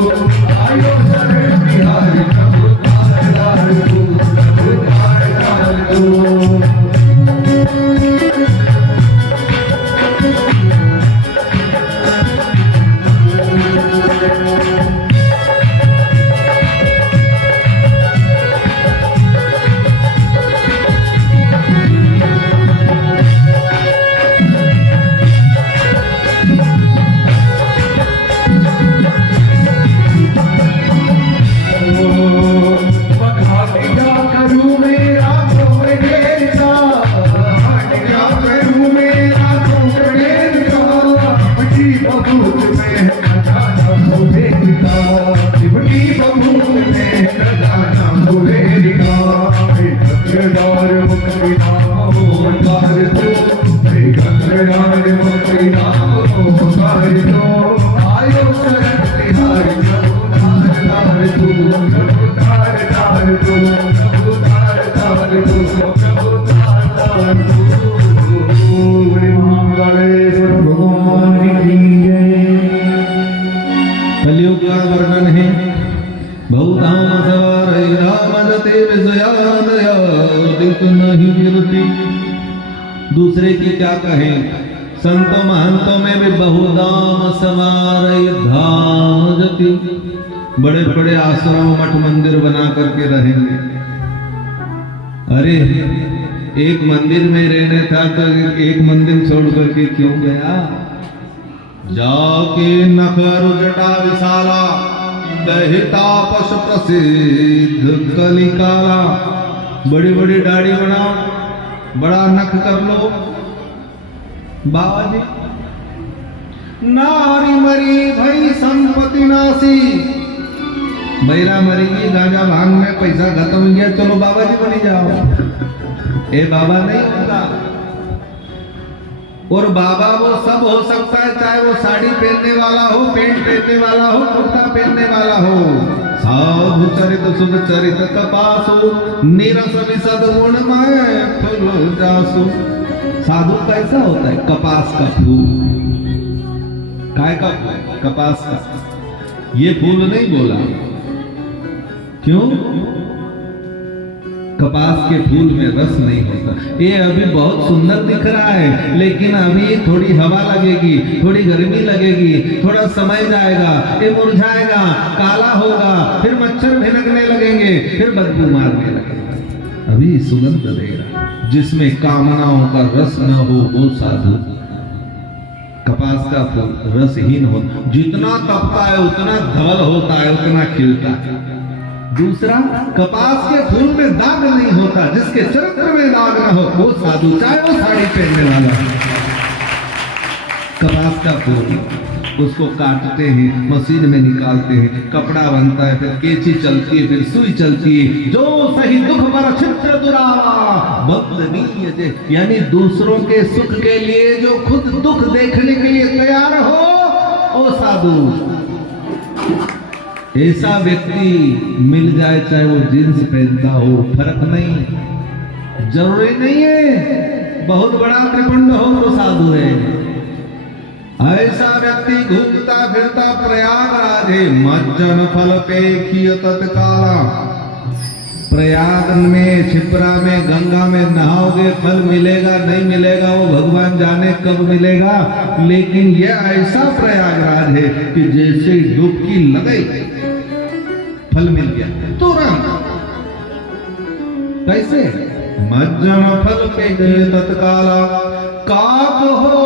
आयो शरण बिहारी प्रभु तार तार तू, प्रभु तार तार तू। दूसरे की क्या कहें। संतों महंतों में भी बहुदाम समार धाम जति, बड़े बड़े आश्रम मठ मंदिर बना करके रहेंगे। अरे एक मंदिर में रहने था तो एक मंदिर छोड़ करके क्यों गया? जाके नखर जटा विशाला, दहिता पश प्रसिद्ध कलिकाला। बड़ी बड़ी दाढ़ी बनाओ, बड़ा नख कर लो। बाबा जी, नारी मरी भई संपत्ति नासी, बैरा मरेगी, गांजा भांग में पैसा खत्म हो गया, चलो बाबा जी बनी जाओ। ए बाबा नहीं होता। और बाबा वो सब हो सकता है, चाहे वो साड़ी पहनने वाला हो, पेंट पहनने वाला हो, कुर्ता पहनने वाला हो। साधु चरित सुध चरित कपासो, नीरस विशद गुणमय फूल जासो। साधु कैसा होता है? कपास का फूल। काय का? कपास का। ये फूल नहीं बोला, क्यों? कपास के फूल में रस नहीं होता। ये अभी बहुत सुंदर दिख रहा है, लेकिन अभी थोड़ी हवा लगेगी, थोड़ी गर्मी लगेगी, थोड़ा समय जाएगा, ये मुरझाएगा, काला होगा, फिर मच्छर भिनकने लगेंगे, फिर बदबू मारने लगेगा। अभी सुगंध देगा। जिसमें कामनाओं का रस न हो वो साधु। कपास का फूल रसहीन हो, जितना तपता है उतना धवल होता है, उतना खिलता है। दूसरा, कपास के फूल में दाग नहीं होता, जिसके चरित्र में दाग न हो वो साधु, चाहे वो साड़ी पहनने वाला। कपास का फूल, उसको काटते हैं, मशीन में निकालते हैं, कपड़ा बनता है, फिर केची चलती है, फिर सुई चलती है। जो सही दुख पर छित्र दुरावा बंदनीय, यानी दूसरों के सुख के लिए जो खुद दुख देखने के लिए तैयार हो वो साधु। ऐसा व्यक्ति मिल जाए, चाहे वो जींस पहनता हो, फर्क नहीं। जरूरी नहीं है बहुत बड़ा त्रिपुंड हो तो साधु है। ऐसा व्यक्ति घूमता फिरता प्रयागराज है, मज्जन फल पे किय तत्काला। प्रयाग में, क्षिप्रा में, गंगा में नहाओगे, फल मिलेगा नहीं मिलेगा वो भगवान जाने कब मिलेगा। लेकिन यह ऐसा प्रयागराज है कि जैसे डुबकी लगाई फल मिल गया तुरंत। कैसे? मज्जन फल पे किय तत्काला, काक हो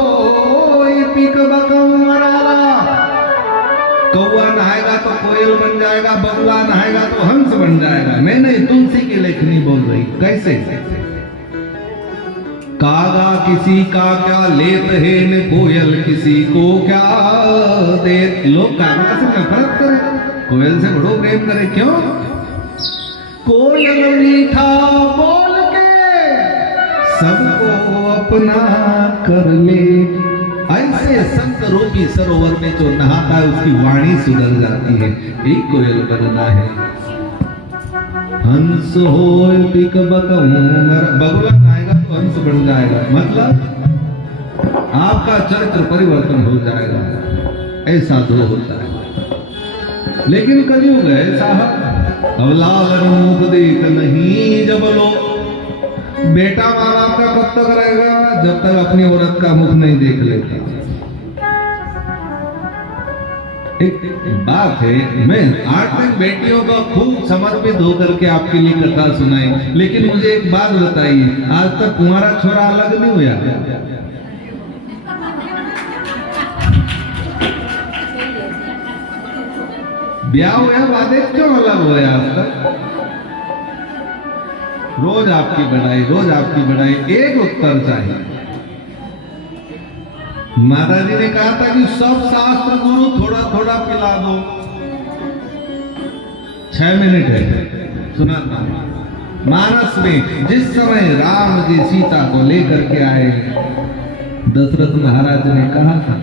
पिक बकम मराला। कौआ नहाएगा तो कोयल बन जाएगा, बगुला नहाएगा तो हंस बन जाएगा। मैं नहीं, तुलसी की लेखनी बोल रही। कैसे? कागा किसी का क्या लेत है न कोयल किसी को क्या दे। लोग कागा से नफरत करें, कोयल से बड़ो प्रेम करें। क्यों? कोयल मीठा बोल के सबको अपना कर ले। ऐसे संत रूपी सरोवर में जो नहाता है उसकी वाणी सुधर जाती है। एक कोयल बनना है। हंस हो पिक बकम, बगुला नहाएगा तो हंस बन जाएगा, मतलब आपका चरित्र परिवर्तन हो जाएगा। ऐसा दो होता है। लेकिन कलयुग है साहब, अब लाल मुख देख नहीं जब लो। बेटा माँ बाप का कब तक रहेगा? जब तक अपनी औरत का मुख नहीं देख लेता। एक बात है, मैं 8 दिन बेटियों को खूब समर्पित होकर के आपके लिए कथा सुनाई, लेकिन मुझे एक बात बताइए, आज तक कुंवारा छोरा अलग नहीं हुआ? ब्याह हुआ वादे क्यों अलग हुआ आज तक? रोज आपकी बढ़ाई, रोज आपकी बढ़ाई। एक उत्तर चाहिए। माता जी ने कहा था कि सब शास्त्र गुरु थोड़ा थोड़ा पिला दो। 6 मिनट है, सुनाता हूं। मानस में जिस समय राम जी सीता को लेकर के आए, दशरथ महाराज ने कहा था,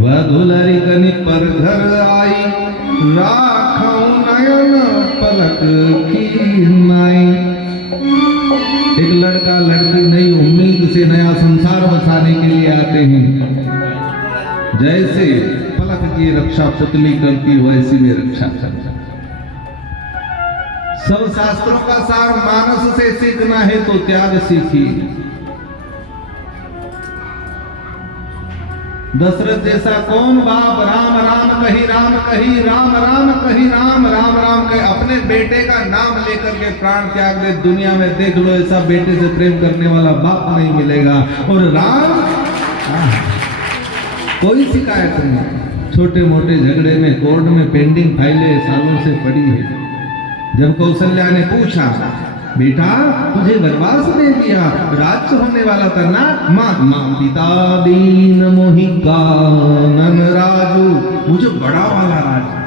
वधुलरी कनि पर घर आई, राखौ नयन पलक की माई। एक लड़का लड़की नई उम्मीद से नया संसार बसाने के लिए आते हैं। जैसे पलक की रक्षा पुतली करती वैसी में रक्षा करता। सब शास्त्रों का सार मानस से सीखना है तो त्याग सीखिए। दशरथ जैसा कौन बाप राम राम कही राम कही राम राम कही राम राम राम कही अपने बेटे का नाम लेकर के प्राण त्याग दे। दुनिया में देख लो ऐसा बेटे से प्रेम करने वाला बाप नहीं मिलेगा। और राम कोई शिकायत नहीं, छोटे मोटे झगड़े में कोर्ट में पेंडिंग फाइलें सालों से पड़ी है। जब कौशल्या ने पूछा बेटा तुझे वनवास दे दिया, राज्य होने वाला था ना, मां पिता दीन मोहि कानन राजू, मुझे बड़ा वाला राज्य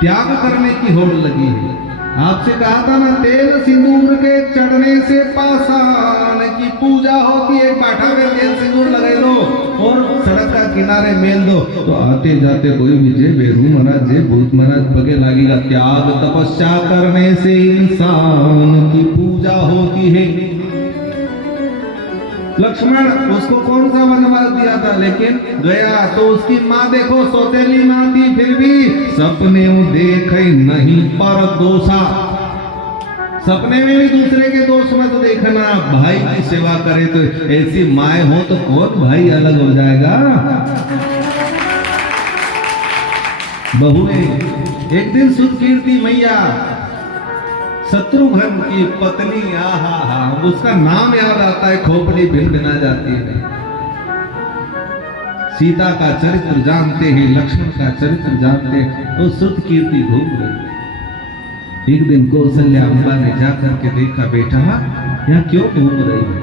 त्याग करने की होड़ लगी है। आपसे कहा था ना तेल सिंदूर के चढ़ने से पाषाण की पूजा होती है। पाठा में तेल सिंदूर लगे दो और सड़क का किनारे मेल दो तो आते जाते कोई भी जे बेरू महाराज जे भूत महाराज पगे लगेगा। त्याग तपस्या करने से इंसान की पूजा होती है। लक्ष्मण उसको कौन सा वनवास दिया था, लेकिन गया तो उसकी माँ देखो सौतेली माँ थी, फिर भी सपने देखे नहीं पर दोषा। सपने में भी दूसरे के दोष मत देखना। भाई की सेवा करे तो ऐसी माए हो तो कौन भाई अलग हो जाएगा। बहुए एक दिन सुदकीर्ति मैया शत्रुघ्न की पत्नी, आहा उसका नाम याद आता है, खोपड़ी भिन-भिना जाती है। सीता का चरित्र जानते हैं, लक्ष्मण का चरित्र जानते हैं, तो सुदकीर्ति घूम रही। एक दिन कौशल्या अम्बा ने जाकर के देखा बेटा यहाँ क्यों घूम रही है।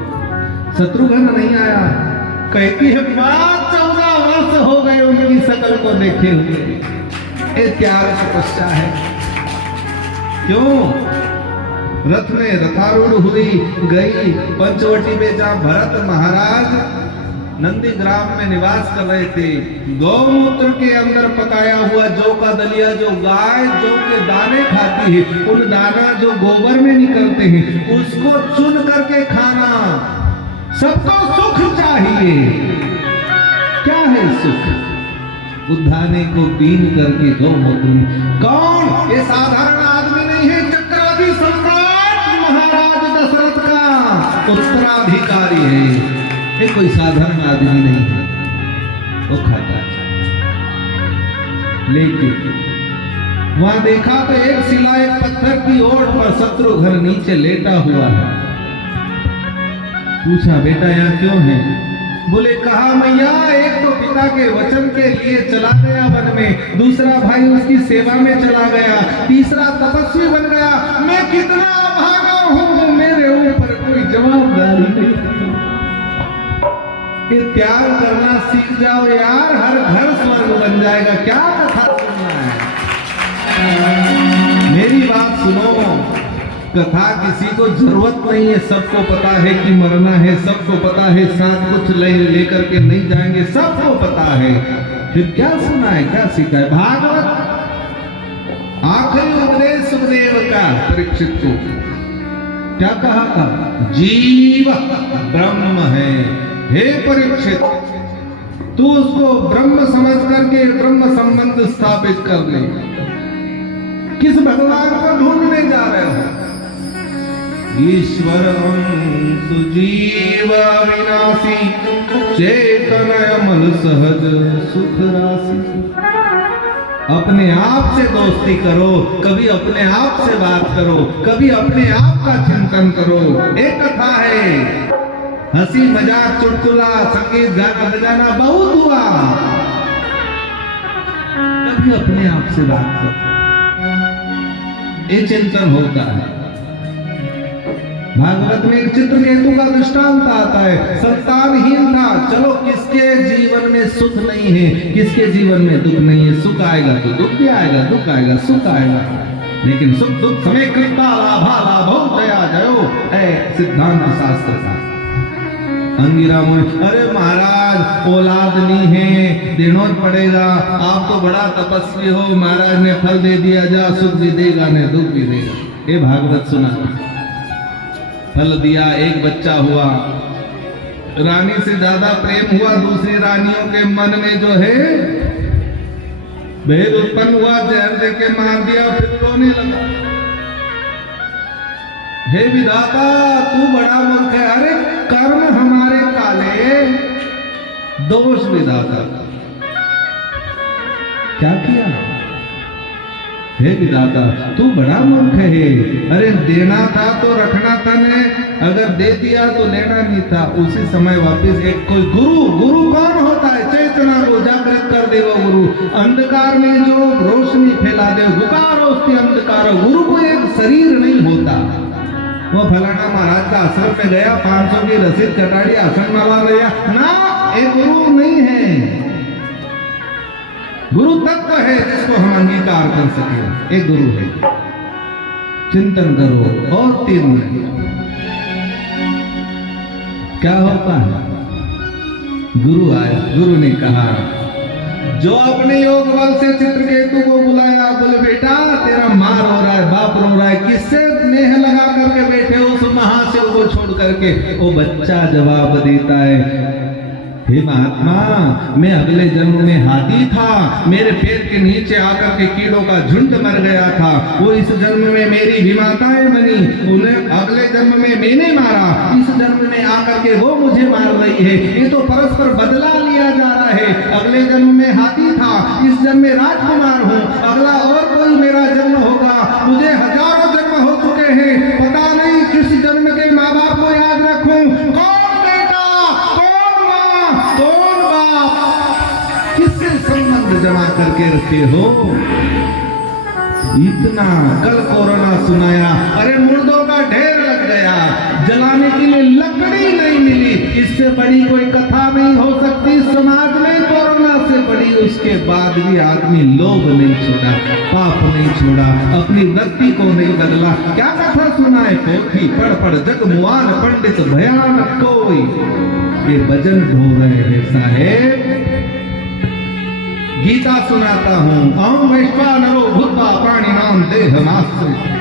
शत्रुघ्न नहीं आया। कहती है 14 वर्ष हो गए उनकी शकल को देखे हुए। ये त्याग तपस्या है। क्यों? रथ में रथारूढ़ हुई गई पंचवटी में, जहां भरत महाराज नंदीग्राम में निवास कर रहे थे। गौमूत्र के अंदर पकाया हुआ जौ का दलिया, जो गाय जौ के दाने खाती है, उन दाना जो गोबर में निकलते हैं उसको चुन करके खाना। सबको सुख चाहिए। क्या है सुख? उद्धाने को पीन करके गौमूत्र। कौन? ये साधारण आदमी नहीं है, चक्रवर्ती सम्राट महाराज दशरथ का उत्तराधिकारी है। ये कोई साधारण आदमी नहीं है, वो खाता है। लेकिन वहां देखा तो एक शिला, एक पत्थर की ओट पर शत्रुघ्न नीचे लेटा हुआ है। पूछा बेटा यहाँ क्यों है? बोले कहा मैया एक तो पिता के वचन के लिए चला गया वन में, दूसरा भाई उसकी सेवा में चला गया, तीसरा तपस्वी बन गया। मैं कितना भागा हूं, मेरे ऊपर कोई जवाबदारी नहीं। ये त्याग करना सीख जाओ यार, हर घर स्वर्ग बन जाएगा। क्या कथा सुनना है? मेरी बात सुनो। कथा किसी को जरूरत नहीं है, सबको पता है कि मरना है, सबको पता है साथ कुछ लेकर के नहीं जाएंगे, सबको पता है। फिर क्या सुना है, क्या सीखा है? भागवत आखिरी उपदेश सुखदेव का परीक्षित को क्या कहा था? जीव ब्रह्म है। हे परीक्षित, तू उसको ब्रह्म समझ करके ब्रह्म संबंध स्थापित कर ले। किस भगवान को ढूंढने जा रहे हो? ईश्वरं सुजीव विनाशी चेतन अमल सहज सुख राशि। अपने आप से दोस्ती करो, कभी अपने आप से बात करो, कभी अपने आप का चिंतन करो। एक कथा है, हंसी मजाक चुटकुला संगीत गाना बजाना बहुत हुआ, कभी अपने आप से बात करो। ये चिंतन होता है। भागवत में एक चित्रकेतु का दृष्टांत आता है। संतानहीन था, चलो किसके जीवन में सुख नहीं है, किसके जीवन में दुख नहीं है। सुख आएगा तो दुख भी आएगा, दुख आएगा सुख आएगा, लेकिन सुख दुख समय कृता लाभा लाभो जया जयो है सिद्धांत शास्त्र का। अंगिरा मुनि, अरे महाराज औलाद नहीं है, देना पड़ेगा, आप तो बड़ा तपस्वी हो, महाराज ने फल दे दिया, जा सुख भी देगा ने दुख भी देगा। ये भागवत सुना। फल दिया, एक बच्चा हुआ, रानी से ज्यादा प्रेम हुआ, दूसरी रानियों के मन में जो है भेद उत्पन्न हुआ, जहर दे के मार दिया, फिर रोने लगा। हे विधाता तू बड़ा मूर्ख है। अरे कर्म हमारे काले, दोष विधाता क्या किया? हे विधाता तू बड़ा मूर्ख है। अरे देना था तो रखना था ने, अगर दे दिया तो लेना नहीं था। उसी समय वापस एक कोई गुरु कौन होता है? चेतना को जागृत कर दे वो गुरु। अंधकार में जो रोशनी फैला दे, गुकारोस्ति अंधकार। गुरु को एक शरीर नहीं होता। वो फलाना महाराज का आश्रम में गया, 500 की रसीद कटाड़ी, आश्रम वाला गया ना, एक गुरु नहीं है। गुरु तत्व है जिसको हम अंगीकार कर सके, एक गुरु है। चिंतन करो। और 3 मिनट क्या होता है? गुरु आया, गुरु ने कहा, जो अपने योग बल से चित्रकेतु को बुलाया, बोले बेटा तेरा मार हो रहा है, बाप रो रहा है, किससे नेह लगा करके बैठे हो उस महाशिव को छोड़ करके? वो बच्चा जवाब देता है, हे महात्मा, मैं अगले जन्म में हाथी था, मेरे पेट के नीचे आकर के कीड़ों का झुंड मर गया था। वो इस जन्म में मेरी विमाताएं बनी, उन्हें अगले जन्म में मैंने मारा, इस जन्म में आकर के वो मुझे मार रही है। ये तो परस्पर बदला लिया जा रहा है। अगले जन्म में हाथी था, इस जन्म में राजकुमार हूँ, अगला और कोई मेरा जन्म होगा। मुझे हजारों जन्म हो चुके हैं, पता नहीं किस जन्म के माँ बाप को याद रखूं। कौन बेटा, कौन माँ, कौन बाप, किससे संबंध जमा करके रखे हो? इतना कल कोरोना सुनाया, अरे मुर्दों का ढेर लग गया, जलाने के लिए लकड़ी नहीं मिली। इससे बड़ी कोई कथा नहीं हो सकती समाज में। कोरोना से बड़ी, उसके बाद भी आदमी लोभ नहीं छोड़ा, पाप नहीं छोड़ा, अपनी वृत्ति को नहीं बदला। क्या कथा सुनाए? पोथी पढ़ पढ़ जग मुआन, पंडित भयानक कोई। ये भजन ढो रहे हैं साहेब। गीता सुनाता हूं, अहं वैश्वानरो भूत्वा प्राणिनां देहमाश्रितः।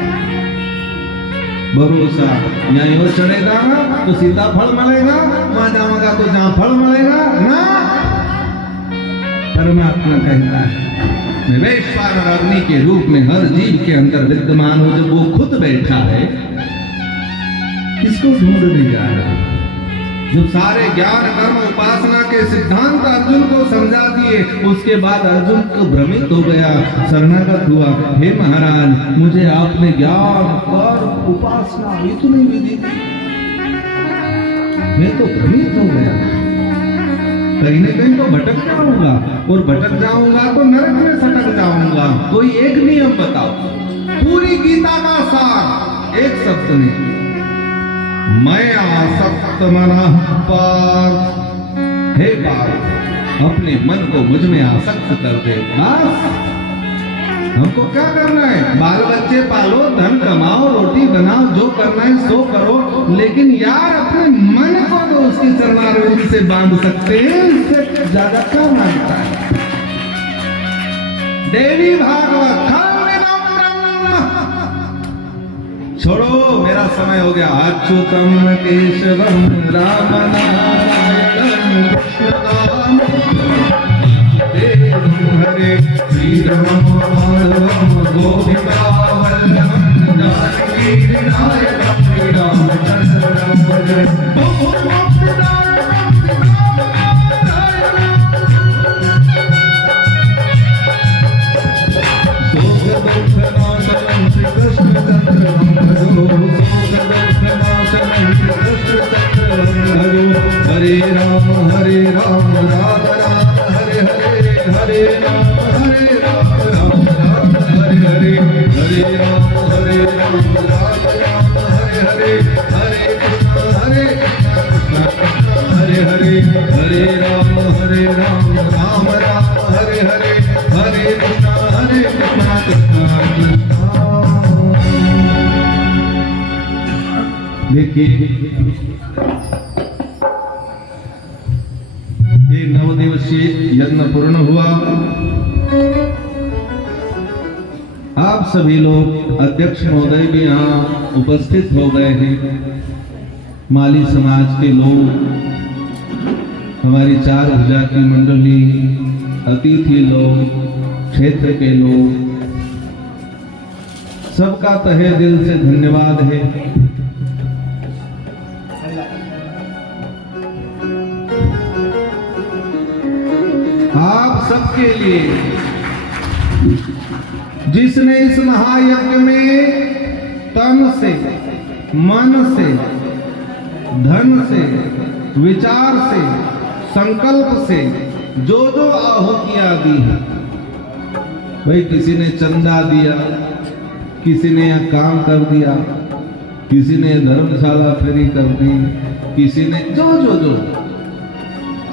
भरोसा यहाँ यो चढ़ेगा ना तो सीताफल मिलेगा, वहां जाऊंगा तो जामफल मिलेगा ना। परमात्मा कहता है मैं वैश्वानर अग्नि के रूप में हर जीव के अंदर विद्यमान हूं। जब वो खुद बैठा है, किसको ढूंढने जा रहा है? जो सारे ज्ञान कर्म उपासना के सिद्धांत अर्जुन को समझा दिए, उसके बाद अर्जुन को भ्रमित हो गया, शरणागत हुआ। हे महाराज, मुझे आपने ज्ञान कर्म उपासना इतनी विधि दी, मैं तो भ्रमित हो गया। कहीं न कहीं तो भटक जाऊंगा, और भटक जाऊंगा तो नरक में सटक जाऊंगा। कोई एक नियम बताओ। पूरी गीता का सार एक शब्द में, मैं आसक्त मनः पार्थ। हे पार्थ, अपने मन को मुझ में आसक्त कर दे। बस हमको क्या करना है? बाल बच्चे पालो, धन कमाओ, रोटी बनाओ, जो करना है सो करो, लेकिन यार अपने मन को तो उसकी चरणारविंद से बांध सकते हैं। इससे ज्यादा क्या मांगता है? देवी भागवत छोड़ो, मेरा समय हो गया। अच्युतम केशवम राम नारायणं कृष्ण हरे श्रीराम माधवम गोपिका वल्लभं जानकी विनायकं श्रीरामचंद्रं भजे। हरे राम राम राम हरे हरे, हरे राम राम राम हरे हरे, हरे राम राम राम हरे हरे, हरे कृष्ण हरे हरे, हरे राम राम हरे हरे, हरे कृष्ण कृष्ण। देखिए, ये 9 दिवसीय यज्ञ पूर्ण हुआ। आप सभी लोग, अध्यक्ष महोदय भी यहाँ उपस्थित हो गए हैं, माली समाज के लोग, हमारी 4 भुजा की मंडली, अतिथि लोग, क्षेत्र के लोग, सबका तहे दिल से धन्यवाद है। आप सबके लिए, जिसने इस महायज्ञ में तन से, मन से, धन से, विचार से, संकल्प से जो जो आहुतियां दी है, भाई किसी ने चंदा दिया, किसी ने यहाँ काम कर दिया, किसी ने धर्मशाला फेरी कर दी, किसी ने जो जो जो।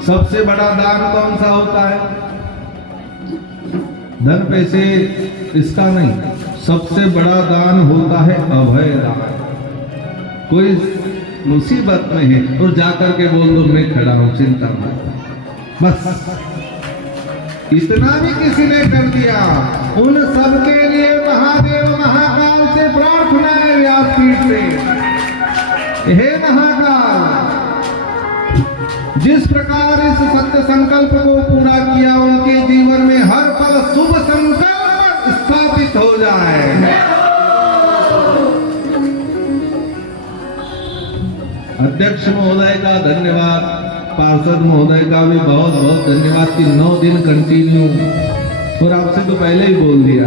सबसे बड़ा दान कौन सा होता है? धन पैसे इसका नहीं, सबसे बड़ा दान होता है अभय दान। कोई मुसीबत में है और जाकर के बोल दो मैं खड़ा हूं, चिंता मत, बस इतना भी किसी ने कर दिया। उन सबके लिए महादेव महाकाल से प्रार्थना है, व्यासपीठ से, हे महाकाल, जिस प्रकार इस सत्य संकल्प को पूरा किया, उनके जीवन में हर पल शुभ संकल्प स्थापित हो जाए। अध्यक्ष महोदय का धन्यवाद, पार्षद महोदय का भी बहुत बहुत धन्यवाद कि 9 दिन कंटिन्यू, और आपसे तो पहले ही बोल दिया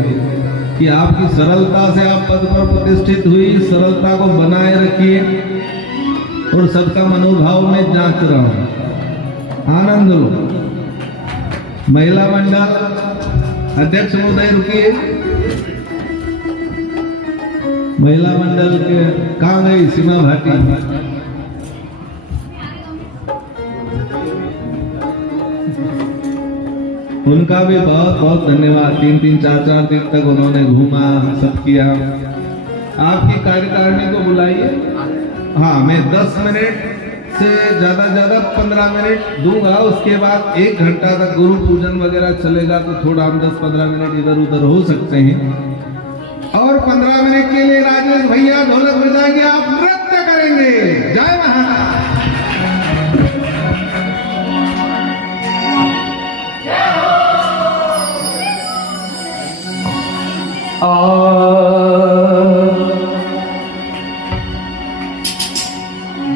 कि आपकी सरलता से आप पद पर प्रतिष्ठित हुई, सरलता को बनाए रखिए और सबका मनोभाव में जांच रहा हूं, आनंद लो। महिला मंडल अध्यक्ष महोदय रुकिए, महिला मंडल के कहाँ गई सीमा भाटी? उनका भी बहुत बहुत धन्यवाद। 3-3, 4-4 दिन तक उन्होंने घूमा, सब किया। आपकी कार्यकारिणी को बुलाइए। हाँ, मैं 10 मिनट से ज्यादा 15 मिनट दूंगा, उसके बाद 1 घंटा तक गुरु पूजन वगैरह चलेगा, तो थोड़ा हम 10-15 मिनट इधर उधर हो सकते हैं। और 15 मिनट के लिए राजेश भैया ढोलक बजाएंगे, आप नृत्य करेंगे। जय महाकाल।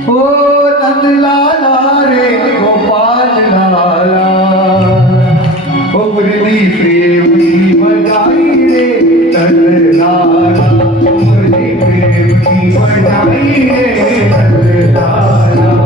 ओ नंद लाला रे गोपाल लाला, ओ मुरली प्रेम की बजाई रे नंद लाला, मुरली प्रेम की बजाई रे नंद लाला।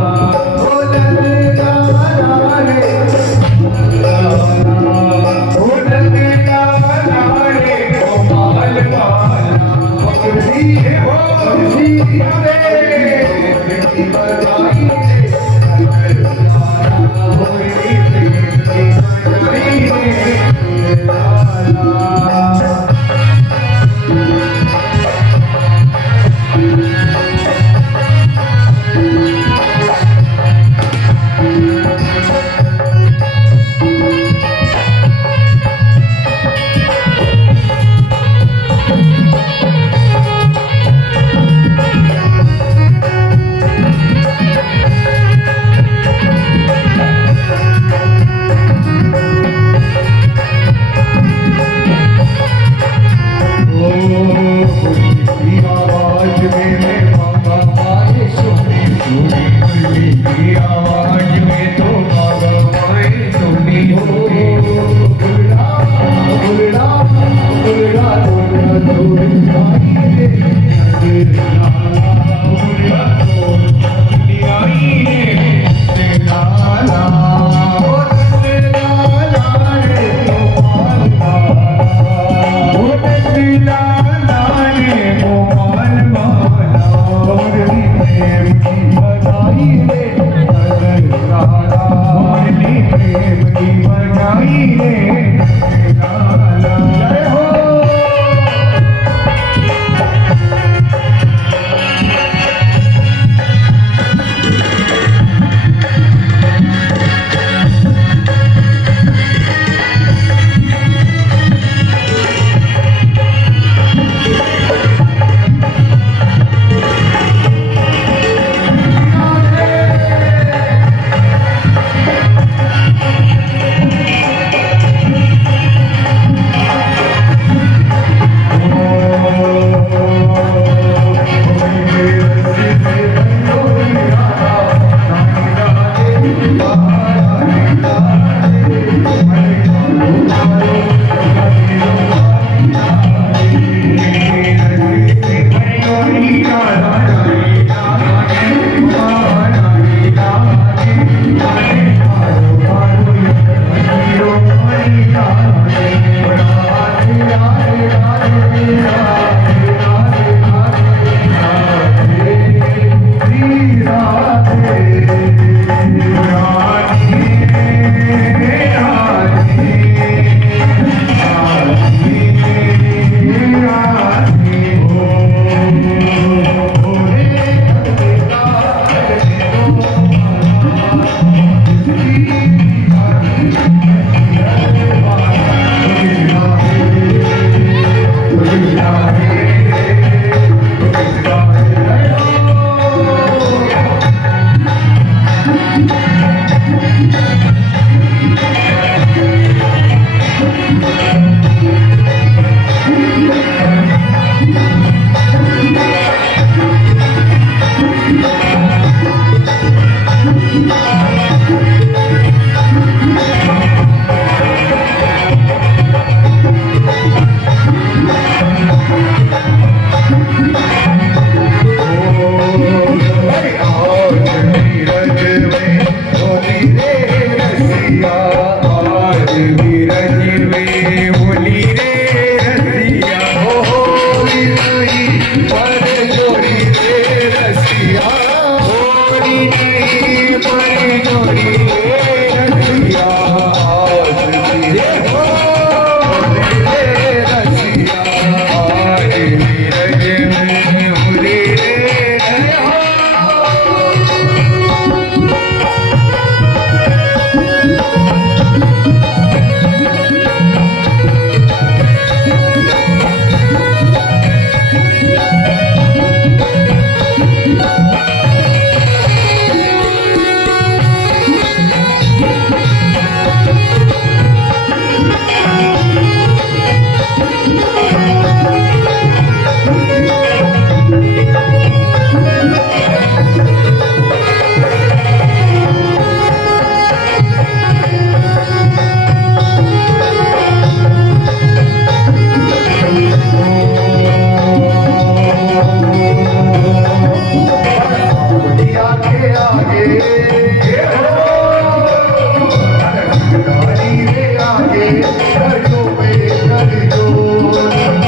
गाड़ी रे आगे खड़ो पे कर जो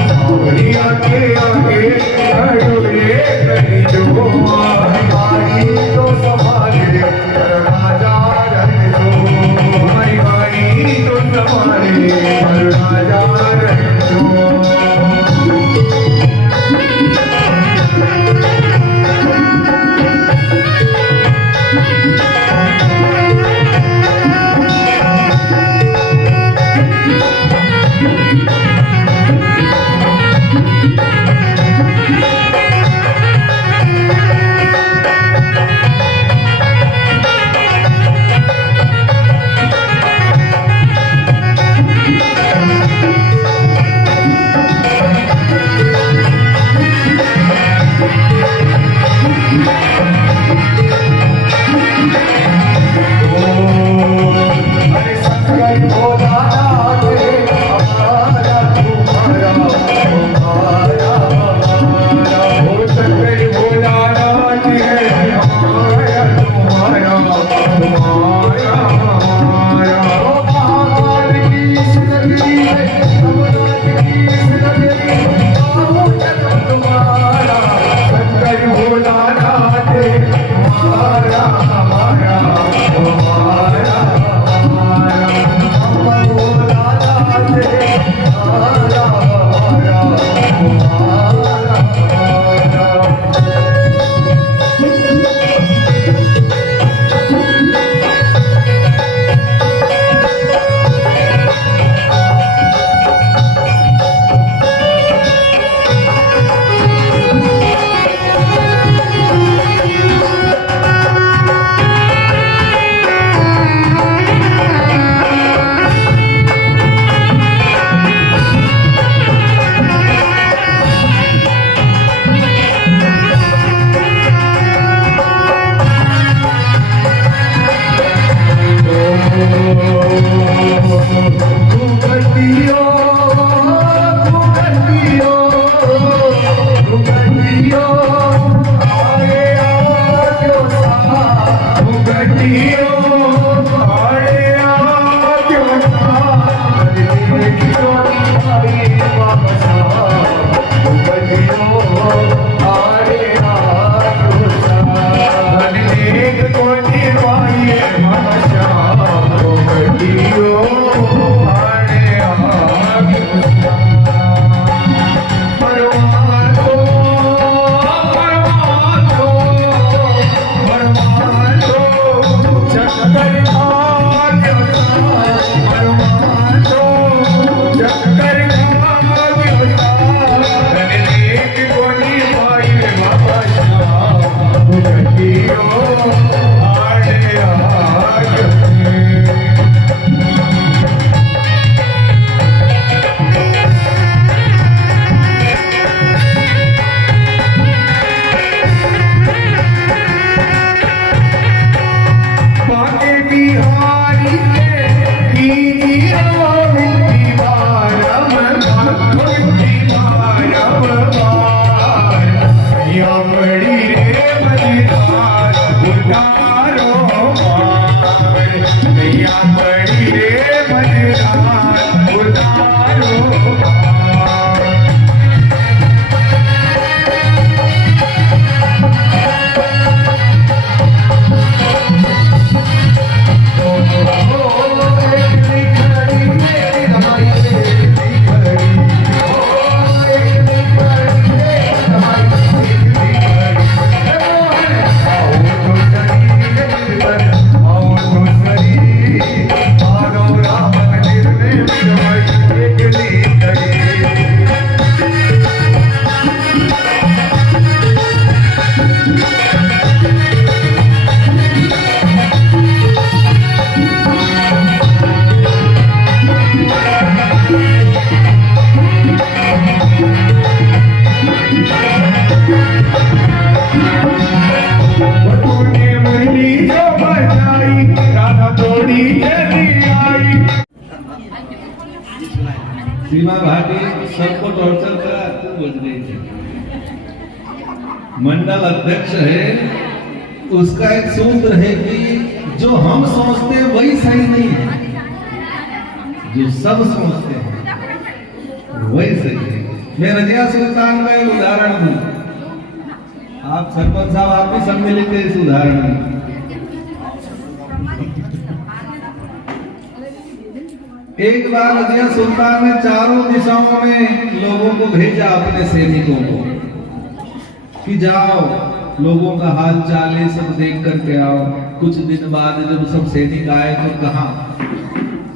सावरी आगे आगे खड़ो रे कर जो गाड़ी तो संभाल रे राजा रख दो हमारी गाड़ी तो संभाल रे राजा रख दो अरे शंकर भोला नाथ हमारा तुम्हारा तुम्हारा ओ शंकर भोला नाथ है हमारा तुम्हारा तुम्हारा ओ महाकाल की इस नगरी में भगवान की इस नगरी में आओ जन्म तुम्हारा शंकर भोला नाथ हमारा हमारा तुम्हारा सीमा भाटी सबको टॉर्चर करा तो बोल रही थी। मंडल अध्यक्ष है उसका एक सूत्र है कि जो हम सोचते हैं वही सही नहीं है, जो सब सोचते हैं वही सही है। मैं रजिया सुल्तान का एक उदाहरण दूं, आप सरपंच साहब आप भी सम्मिलित हैं इस उदाहरण में। एक बार रजिया सुल्तान ने चारों दिशाओं में लोगों को भेजा, अपने सैनिकों को कि जाओ लोगों का हाल चाल सब देख करके आओ। कुछ दिन बाद जब सब सैनिक आए तो कहा,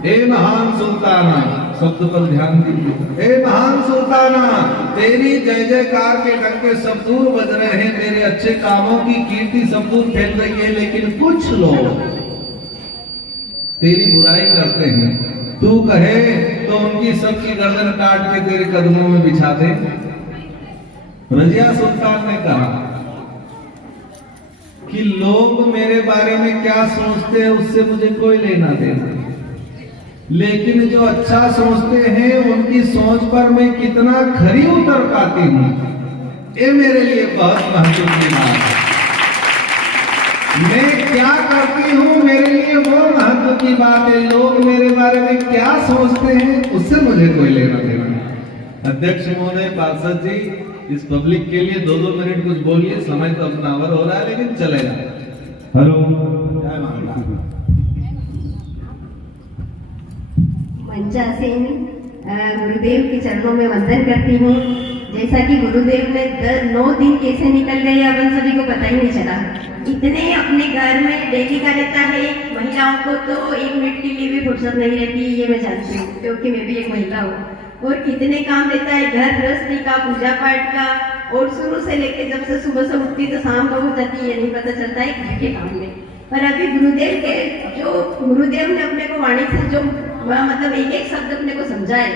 ए महान सुल्ताना, शब्द पर ध्यान दीजिए, ए महान सुल्ताना, तेरी जय जयकार के डंके सब दूर बज रहे हैं, तेरे अच्छे कामों की कीर्ति सब दूर फैल रही है, लेकिन कुछ लोग तेरी बुराई करते हैं। तू कहे तो उनकी सबकी गर्दन काट के तेरे कदमों में बिछा दे। रजिया सुल्तान ने कहा कि लोग मेरे बारे में क्या सोचते हैं उससे मुझे कोई लेना देना, लेकिन जो अच्छा सोचते हैं उनकी सोच पर मैं कितना खरी उतर पाती हूं, ये मेरे लिए बहुत महत्वपूर्ण बात है। मैं क्या करती हूं मेरे लिए वो महत्व की बात है, लोग मेरे बारे में क्या सोचते हैं उससे मुझे कोई लेना देना नहीं। अध्यक्ष महोदय, पार्षद जी, इस पब्लिक के लिए 2-2 मिनट कुछ बोलिए, समय तो अपना ओवर हो रहा है लेकिन चलेगा। हेलो, जय माता। मंचासीन गुरुदेव के चरणों में वंदन करती हूँ। जैसा कि गुरुदेव ने 9 दिन कैसे निकल गए अपन सभी को पता ही नहीं चला। इतने अपने घर में डेली का रहता है, महिलाओं को तो 1 मिनट के लिए भी फुर्सत नहीं रहती, ये मैं जानती हूँ क्योंकि मैं भी एक महिला हूँ। और कितने काम रहता है घर गृहस्थी का, पूजा पाठ का, और शुरू से लेके जब से सुबह से उठती तो शाम कब हो जाती है ये नहीं पता चलता है घर के काम में। पर अभी गुरुदेव ने अपने को वाणी से जो मतलब एक शब्द अपने को समझाए,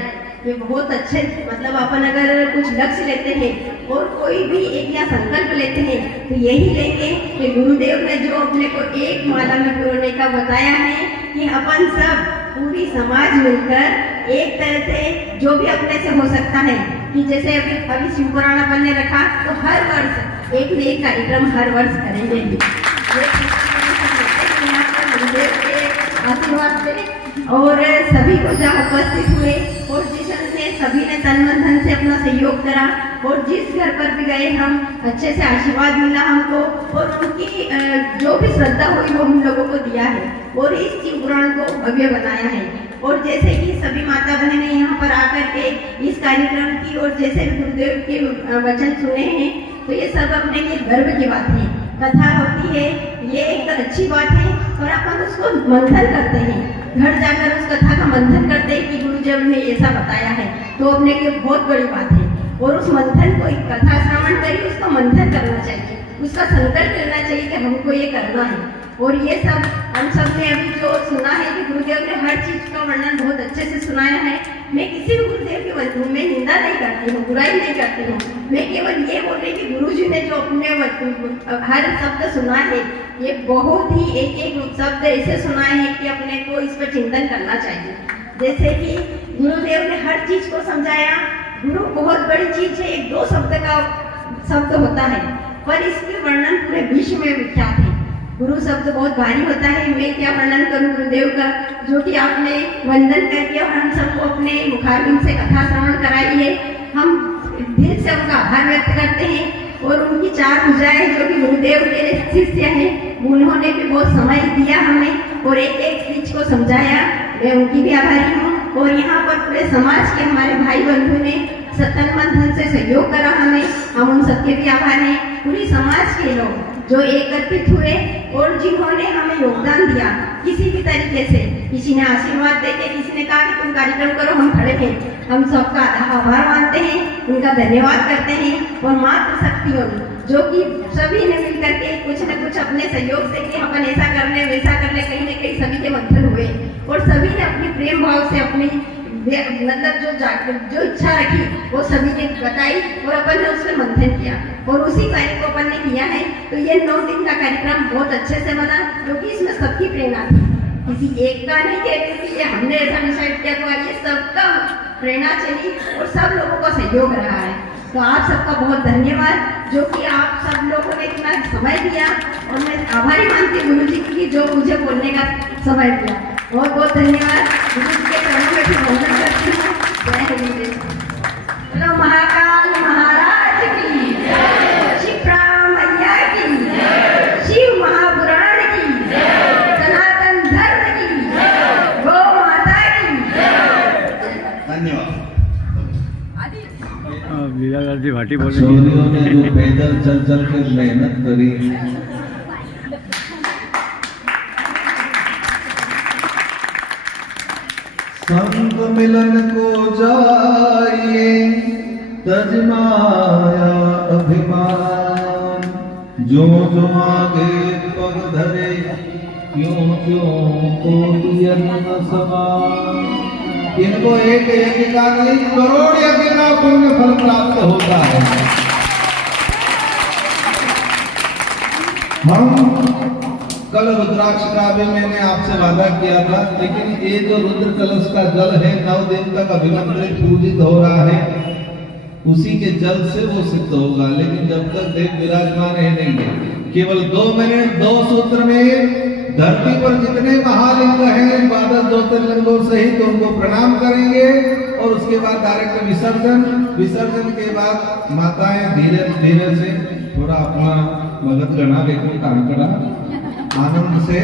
ये बहुत अच्छे, मतलब अपन अगर कुछ लक्ष्य लेते हैं और कोई भी एक या संकल्प लेते हैं तो यही लेंगे कि गुरुदेव ने जो अपने को एक माला में पिरोने का बताया है कि अपन सब पूरी समाज मिलकर एक तरह से जो भी अपने से हो सकता है, कि जैसे अभी शिव पुराण अपन ने रखा तो हर वर्ष एक न एक कार्यक्रम हर वर्ष करेंगे। गुरुदेव के आशीर्वाद से और सभी को जहाँ उपस्थित हुए और जिस ने सभी ने तन मन धन से अपना सहयोग करा, और जिस घर पर भी गए हम अच्छे से आशीर्वाद मिला हमको, और उनकी जो भी श्रद्धा हुई वो हम लोगों को दिया है और इस शिव पुराण को भव्य बनाया है। और जैसे कि सभी माता बहनें यहाँ पर आकर के इस कार्यक्रम की और जैसे गुरुदेव के वचन सुने हैं तो ये सब अपने लिए गर्व की बात है। कथा होती है ये एक अच्छी बात है और अपन उसको मंथन करते हैं, घर जाकर उस कथा का मंथन करते हैं कि गुरुदेव ने ऐसा बताया है, तो अपने लिए बहुत बड़ी बात है। और उस मंथन को एक कथा श्रवण करिए, उसका मंथन करना चाहिए, उसका संकल्प करना चाहिए कि हमको ये करना है। और ये सब हम सब ने अभी जो सुना है कि गुरुदेव ने हर चीज का वर्णन बहुत अच्छे से सुनाया है। मैं किसी भी गुरुदेव के वचन में निंदा नहीं करती हूँ, बुराई नहीं करती हूँ, मैं केवल ये बोल रही कि गुरुजी ने जो अपने हर शब्द सुना है ये बहुत ही एक शब्द ऐसे सुनाए हैं कि अपने को इस पर चिंतन करना चाहिए। जैसे कि गुरुदेव ने हर चीज को समझाया। गुरु बहुत बड़ी चीज है, 1-2 शब्द का शब्द होता है पर इसके वर्णन पूरे विश्व में विख्यात है। गुरु शब्द बहुत भारी होता है, मैं क्या वर्णन करूं गुरुदेव का, जो कि आपने वंदन करके और हम सबको अपने मुखारबिंद से कथा श्रवण कराई है। हम दिल से उनका आभार व्यक्त करते हैं और उनकी 4 भुजाएं जो कि गुरुदेव के शिष्य हैं, उन्होंने भी बहुत समय दिया हमें और एक चीज को समझाया, मैं उनकी भी आभारी हूँ। और यहाँ पर पूरे समाज के हमारे भाई बंधु ने तन मन धन से सहयोग करा हमें, हम उन सबके भी आभार हैं। पूरी समाज के लोग जो एकत्रित हुए और जिन्होंने हमें योगदान दिया किसी भी तरीके से, किसी ने आशीर्वाद देके, किसी ने कहा कि तुम कार्यक्रम करो, हम खड़े हैं, हम सबका आभार मानते हैं, उनका धन्यवाद करते हैं। और मातृ शक्तियों जो कि सभी ने मिलकर के कुछ न कुछ अपने सहयोग से कि अपन ऐसा कर ले वैसा कर ले, कहीं न कहीं सभी के मंथन हुए और सभी ने अपनी प्रेम भाव से अपनी मतलब जो इच्छा रखी वो सभी ने बताई और अपन ने उसमें मंथन किया और उसी कार्य को अपन ने किया है। तो ये 9 दिन का कार्यक्रम बहुत अच्छे से बना क्योंकि इसमें सबकी प्रेरणा थी, किसी एक का नहीं कहती कि ये हमने ऐसा डिसाइड किया, तो ये सबका प्रेरणा चली और सब लोगों का सहयोग रहा है। तो आप सबका बहुत धन्यवाद, जो कि आप सब लोगों ने इतना समय दिया, और मैं आभारी मानती हूँ गुरु जी की जो मुझे बोलने का समय दिया। बहुत बहुत धन्यवाद। गुरु जी के चरणों में भी वंदन करती हूँ। जय गुरुदेव। बोलो महाकाल महाराज की जय, शिप्रा मैया की जय, शिव महापुराण की जय, सनातन धर्म की जय, गौ माता की जय। धन्यवाद। लीलालाल जी भाटी बोल शौर्यों ने जो पैदल चल चल के मेहनत करी, संग मिलन को जाइए तजमाया अभिमान, जो जो आगे पग धरे क्यों क्यों को न समान। इनको एक यज्ञ का नहीं, करोड़ यज्ञ का पुण्य फल प्राप्त होता है। हम कल रुद्राक्ष का भी मैंने आपसे वादा किया था, लेकिन ये जो रुद्र कलश का जल है 9 दिन तक अभिमंत्रित पूजित हो रहा है, उसी के जल से वो सिद्ध होगा। लेकिन जब तक देव विराजमान है नहीं, केवल 2 मिनट 2 सूत्र में धरती पर जितने महालिंग हैं 12 ज्योतिर्लिंगों सहित उनको प्रणाम करेंगे, और उसके बाद डायरेक्ट विसर्जन के बाद माताएं धीरे धीरे से थोड़ा अपना भगत गणा देखो कांकड़ा आनंद से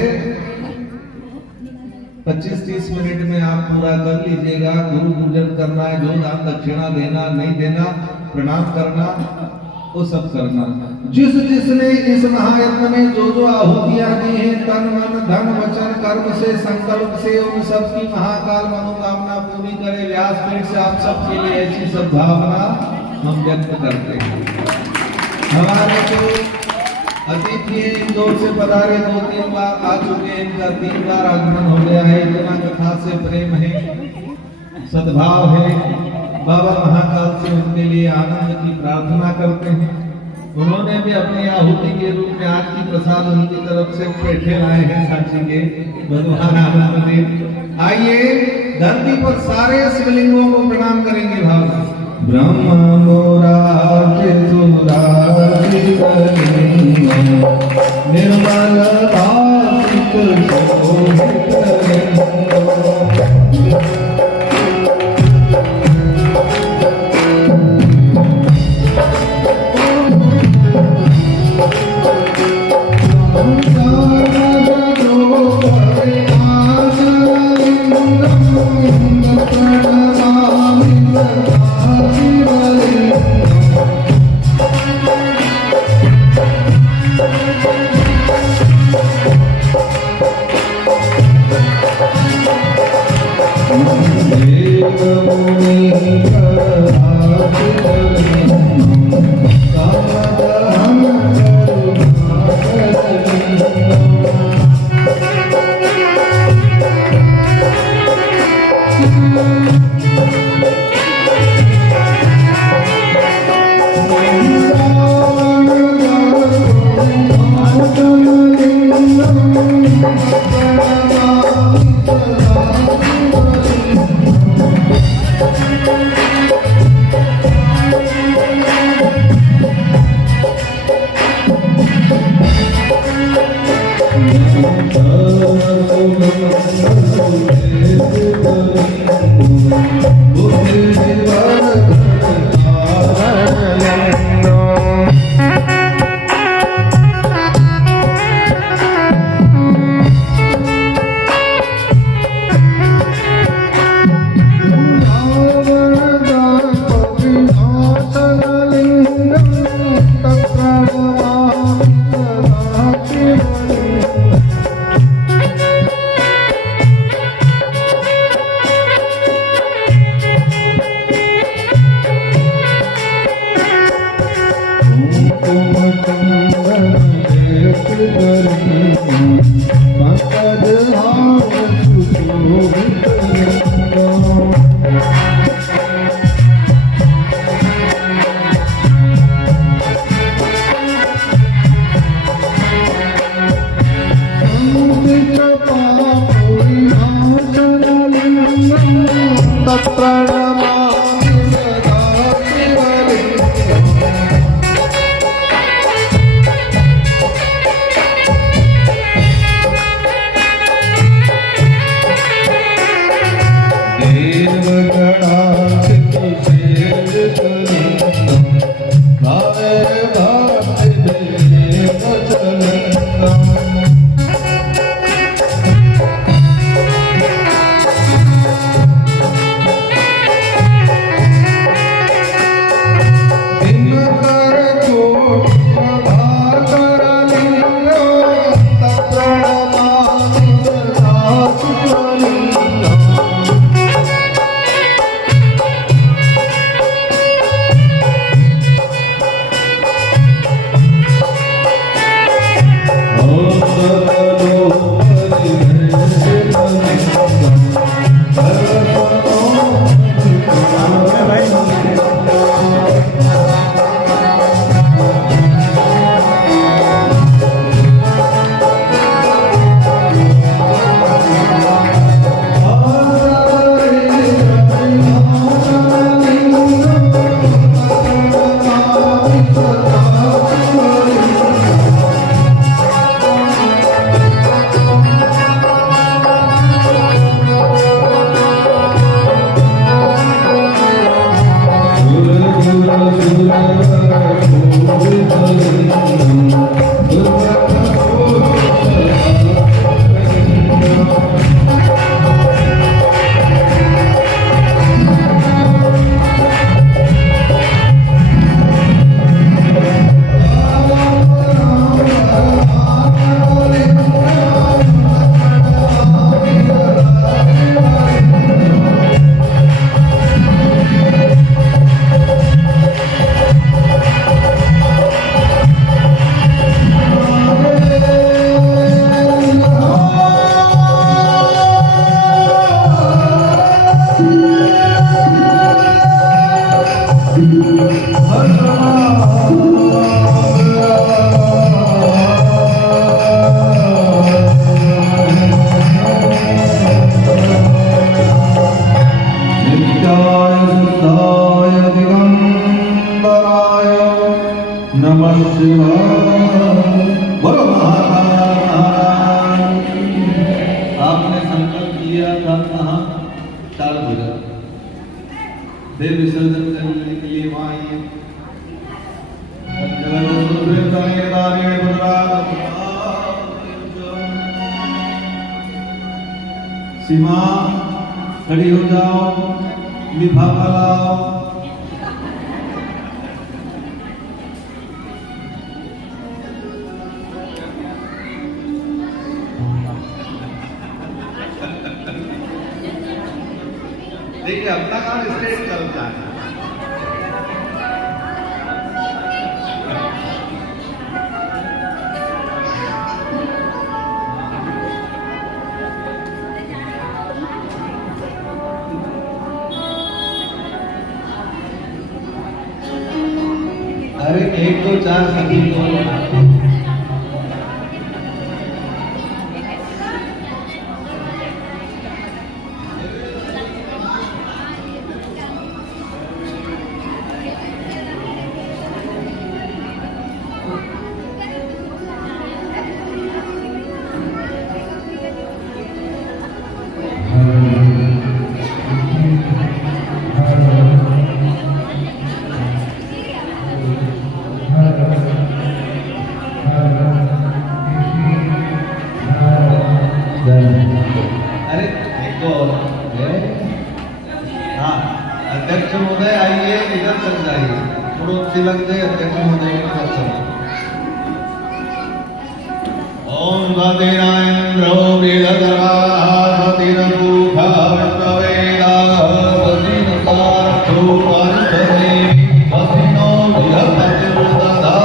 25-30 मिनट में आप पूरा कर लीजिएगा। गुरु पूजन करना है, जो दान दक्षिणा देना नहीं देना, प्रणाम करना, वो सब करना। जिसने इस महायज्ञ में जो आहुतियां दी हैं, तन मन धन वचन कर्म से संकल्प से, उन सब की महाकाल मनोकामना पूरी करे। व्यासपीठ से आप सबके लिए ऐसी सद्भावना हम व्यक्त करते हैं। हमारे जो अतिथि इंदौर से पधारे 2-3 बार आ चुके हैं, इनका 3 बार आगमन हो गया है। इतना कथा से प्रेम है, सद्भाव है। बाबा महाकाल से उनके लिए आनंद की प्रार्थना करते हैं। उन्होंने भी अपनी आहुति के रूप में आज की प्रसाद उनकी तरफ से पेठे लाए हैं साक्षी के, भगवान आनंद देव। आइए धरती पर सारे शिवलिंगों को प्रणाम करेंगे भाव। ब्रह्म मोराज सुराज निर्मल भासित शोभित दास करिया। नमः शिवाय। बोलो महाकाल। आपने संकल्प किया था कहाँ? चार बजे देव विसर्जन करने के लिए वहाँ आइए। सीमा खड़ी हो जाओ, लिफाफा लाओ। देखिए अपना काम स्टेज चलता है। अरे 1 2 4 सभी को अध्यक्ष महोदय आइए, इधर चल जाइए, थोड़ा तिलक दे अध्यक्ष महोदय के पास चलो। ओम गदेन्द्रो वेदधराधिरभूखा विश्ववेदाधीनसारथो पंचदेवी वसिनो विहपतिर्दधा।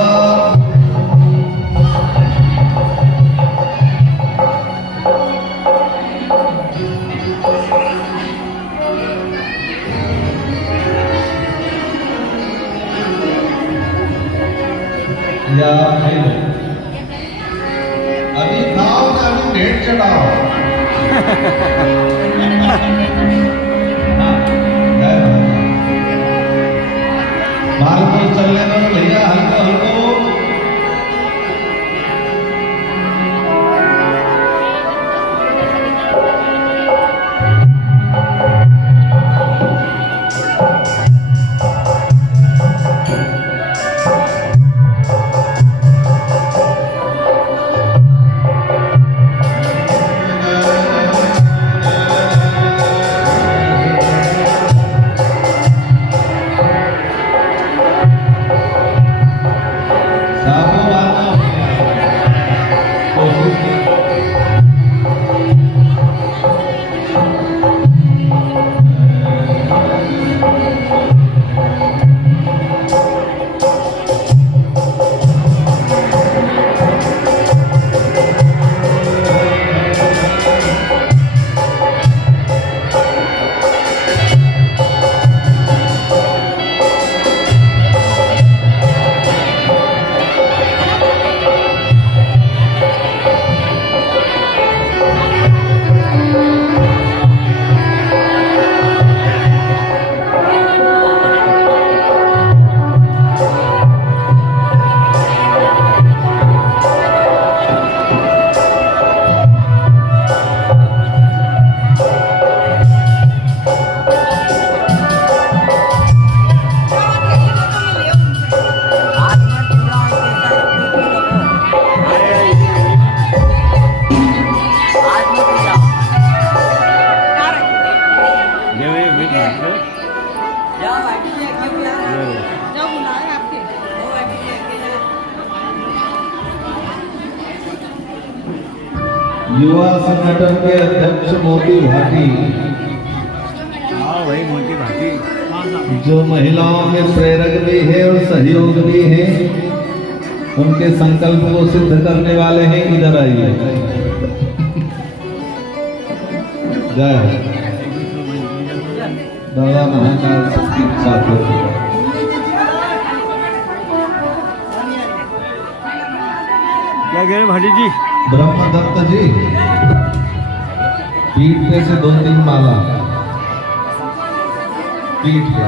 अभी खाओ ना, अभी पेट चढ़ाओ। मालपुर चलने दो भैया, हल्को हल्को। युवा संगठन के अध्यक्ष मोती भाटी, हाँ वही मोती भाटी, जो महिलाओं के प्रेरक भी है और सहयोग भी है, उनके संकल्प को सिद्ध करने वाले हैं। इधर आइए। जय हो। दादा महाकाल सबकी साथ हो। क्या कह रहे भाटी जी? ब्रह्मदत्त जी, पीठ पे से 2-3 माला, पीठ पे।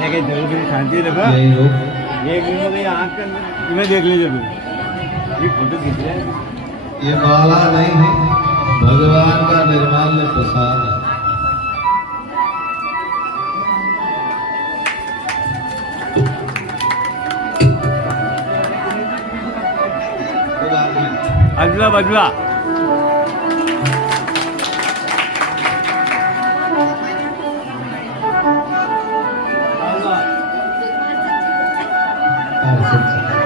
लेकिन जरूर शांति रखा। यही लोग एक दिन में आँख के अंदर तुम्हें देख लीजिए जरूर। ये फोटो खींच रहे हैं। ये माला नहीं है, भगवान का निर्माल्य प्रसाद है। अगला बदला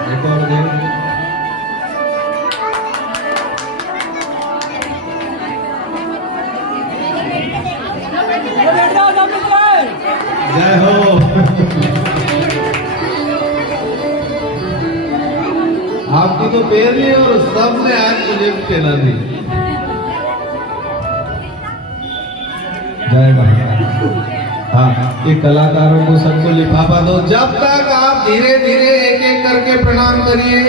एक और दे। जय हो। आपकी तो पैर नहीं और सबने आज मुझे पहना दी। जय महाराज। हाँ, ये कलाकारों को सबको लिफाफा दो। जब तक आप धीरे धीरे एक एक करके प्रणाम करिए।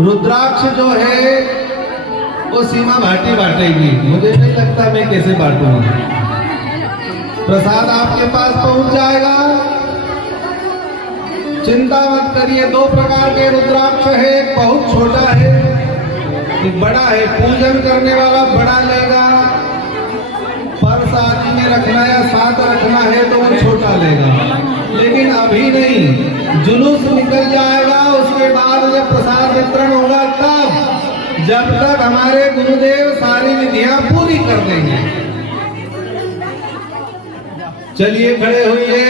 रुद्राक्ष जो है वो सीमा भाटी बांटेगी, मुझे नहीं लगता मैं कैसे बांटूंगा। प्रसाद आपके पास पहुंच जाएगा, चिंता मत करिए। 2 प्रकार के रुद्राक्ष है, एक बहुत छोटा है, एक बड़ा है। पूजन करने वाला बड़ा लेगा, पर्स आदि में रखना या साथ रखना है तो वो छोटा लेगा। लेकिन अभी नहीं, जुलूस निकल जाएगा, उसके बाद जब प्रसाद वितरण होगा तब, जब तक हमारे गुरुदेव सारी विधियां पूरी कर देंगे। चलिए खड़े होइए।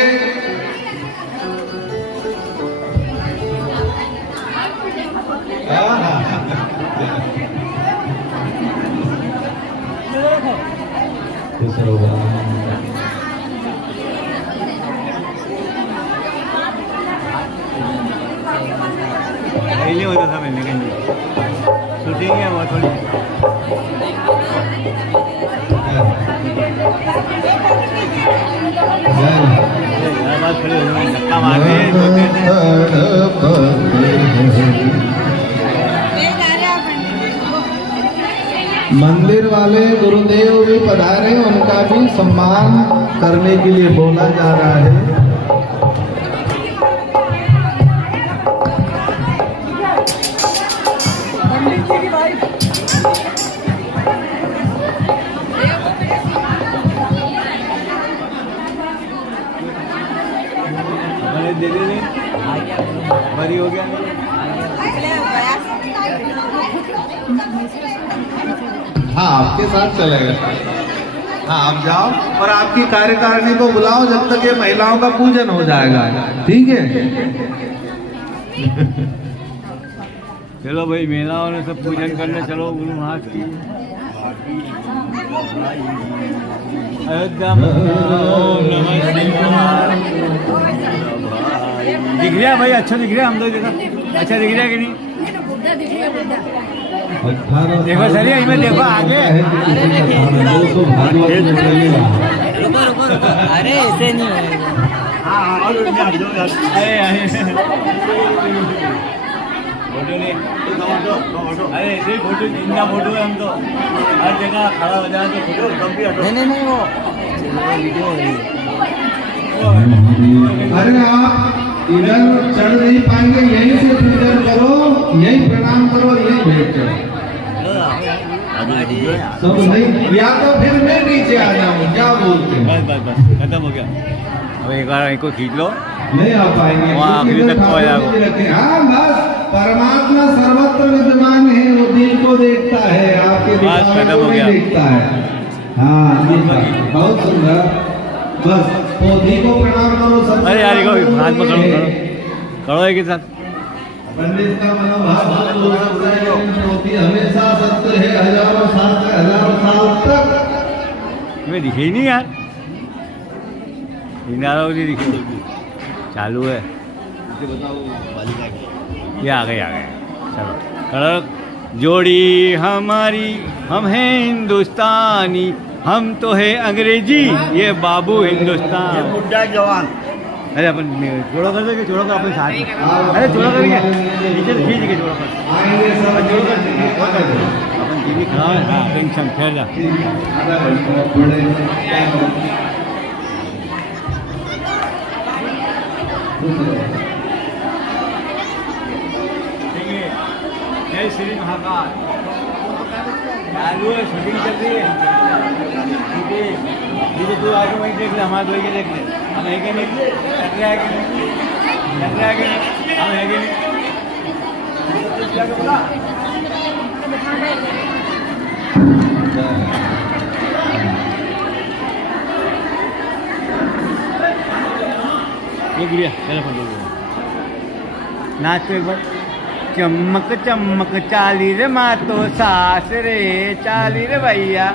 पहले होता था मैंने कहीं शूटिंग है वो थोड़ी। धक्का मार मंदिर वाले गुरुदेव भी पधारे, उनका भी सम्मान करने के लिए बोला जा रहा है। बड़ी हो गया। हाँ, आपके साथ चलेगा। हाँ, आप जाओ और आपकी कार्यकारिणी को बुलाओ, जब तक ये महिलाओं का पूजन हो जाएगा। ठीक है। चलो भाई, महिलाओं ने सब पूजन करने चलो गुरु महाराज की। अयोध्या दिख रहा भाई, अच्छा दिख रहा है। हम लोग देखा अच्छा दिख रहा है कि नहीं? देखो सर, इसमें देखो आगे। अरे ऐसे नहीं है। फोटो नहीं, अरे ऐसे फोटो जिंदा फोटो है। हम तो हर जगह खड़ा हो जाए तो फोटो कम भी हटो। नहीं वो वीडियो हो रही है। अरे आप इधर चढ़ नहीं पाएंगे, यहीं से पूजन करो, यहीं प्रणाम करो, यहीं भेंट करो। सब नहीं, या तो फिर मैं नीचे आ जाऊँ, क्या बोलते हैं? बस खत्म हो गया। अब एक बार इनको खींच लो, नहीं आ पाएंगे। वहाँ आखिरी तक तो आ जाएगा। हाँ, बस परमात्मा सर्वत्र विद्यमान है, वो दिल को देखता है, आपके दिमाग को नहीं देखता है। हाँ, बहुत सुंदर। बस पोथी को प्रणाम करो सब। अरे यार देखो हाथ में करो एक साथ। पंडित का मनोभाव बहुत दूर होता है, लेकिन पोथी हमेशा सत्य है, हजारों साल तक। मैं दिखे ही नहीं यार, किनारा नहीं दिखे, चालू है। ये आ गए चलो। कड़क जोड़ी हमारी, हम हैं हिंदुस्तानी, हम तो है अंग्रेजी, ये बाबू हिंदुस्तान। बुढ़ा जवान अरे अपन जोड़ो कर देंगे, जोड़ो कर अपन साथ में। अरे जोड़ो करेंगे नीचे से खींच के जोड़ो कर, आएंगे सब जोड़ो कर अपन टीवी खड़ा है। हाँ टेंशन फेर जा। जय श्री महाकाल। चालू है, शूटिंग चल रही है। ठीक है, ये तू आगे वहीं देख ले, हमारे दो के देख ले। हम है कि नहीं, चल रहा है कि नहीं, चल रहा है कि नहीं, हम है कि नहीं। ये गुड़िया चलो फोटो नाच तो एक बार। चमक चमक चाली रे माँ तो सास रे, चाली रे भैया।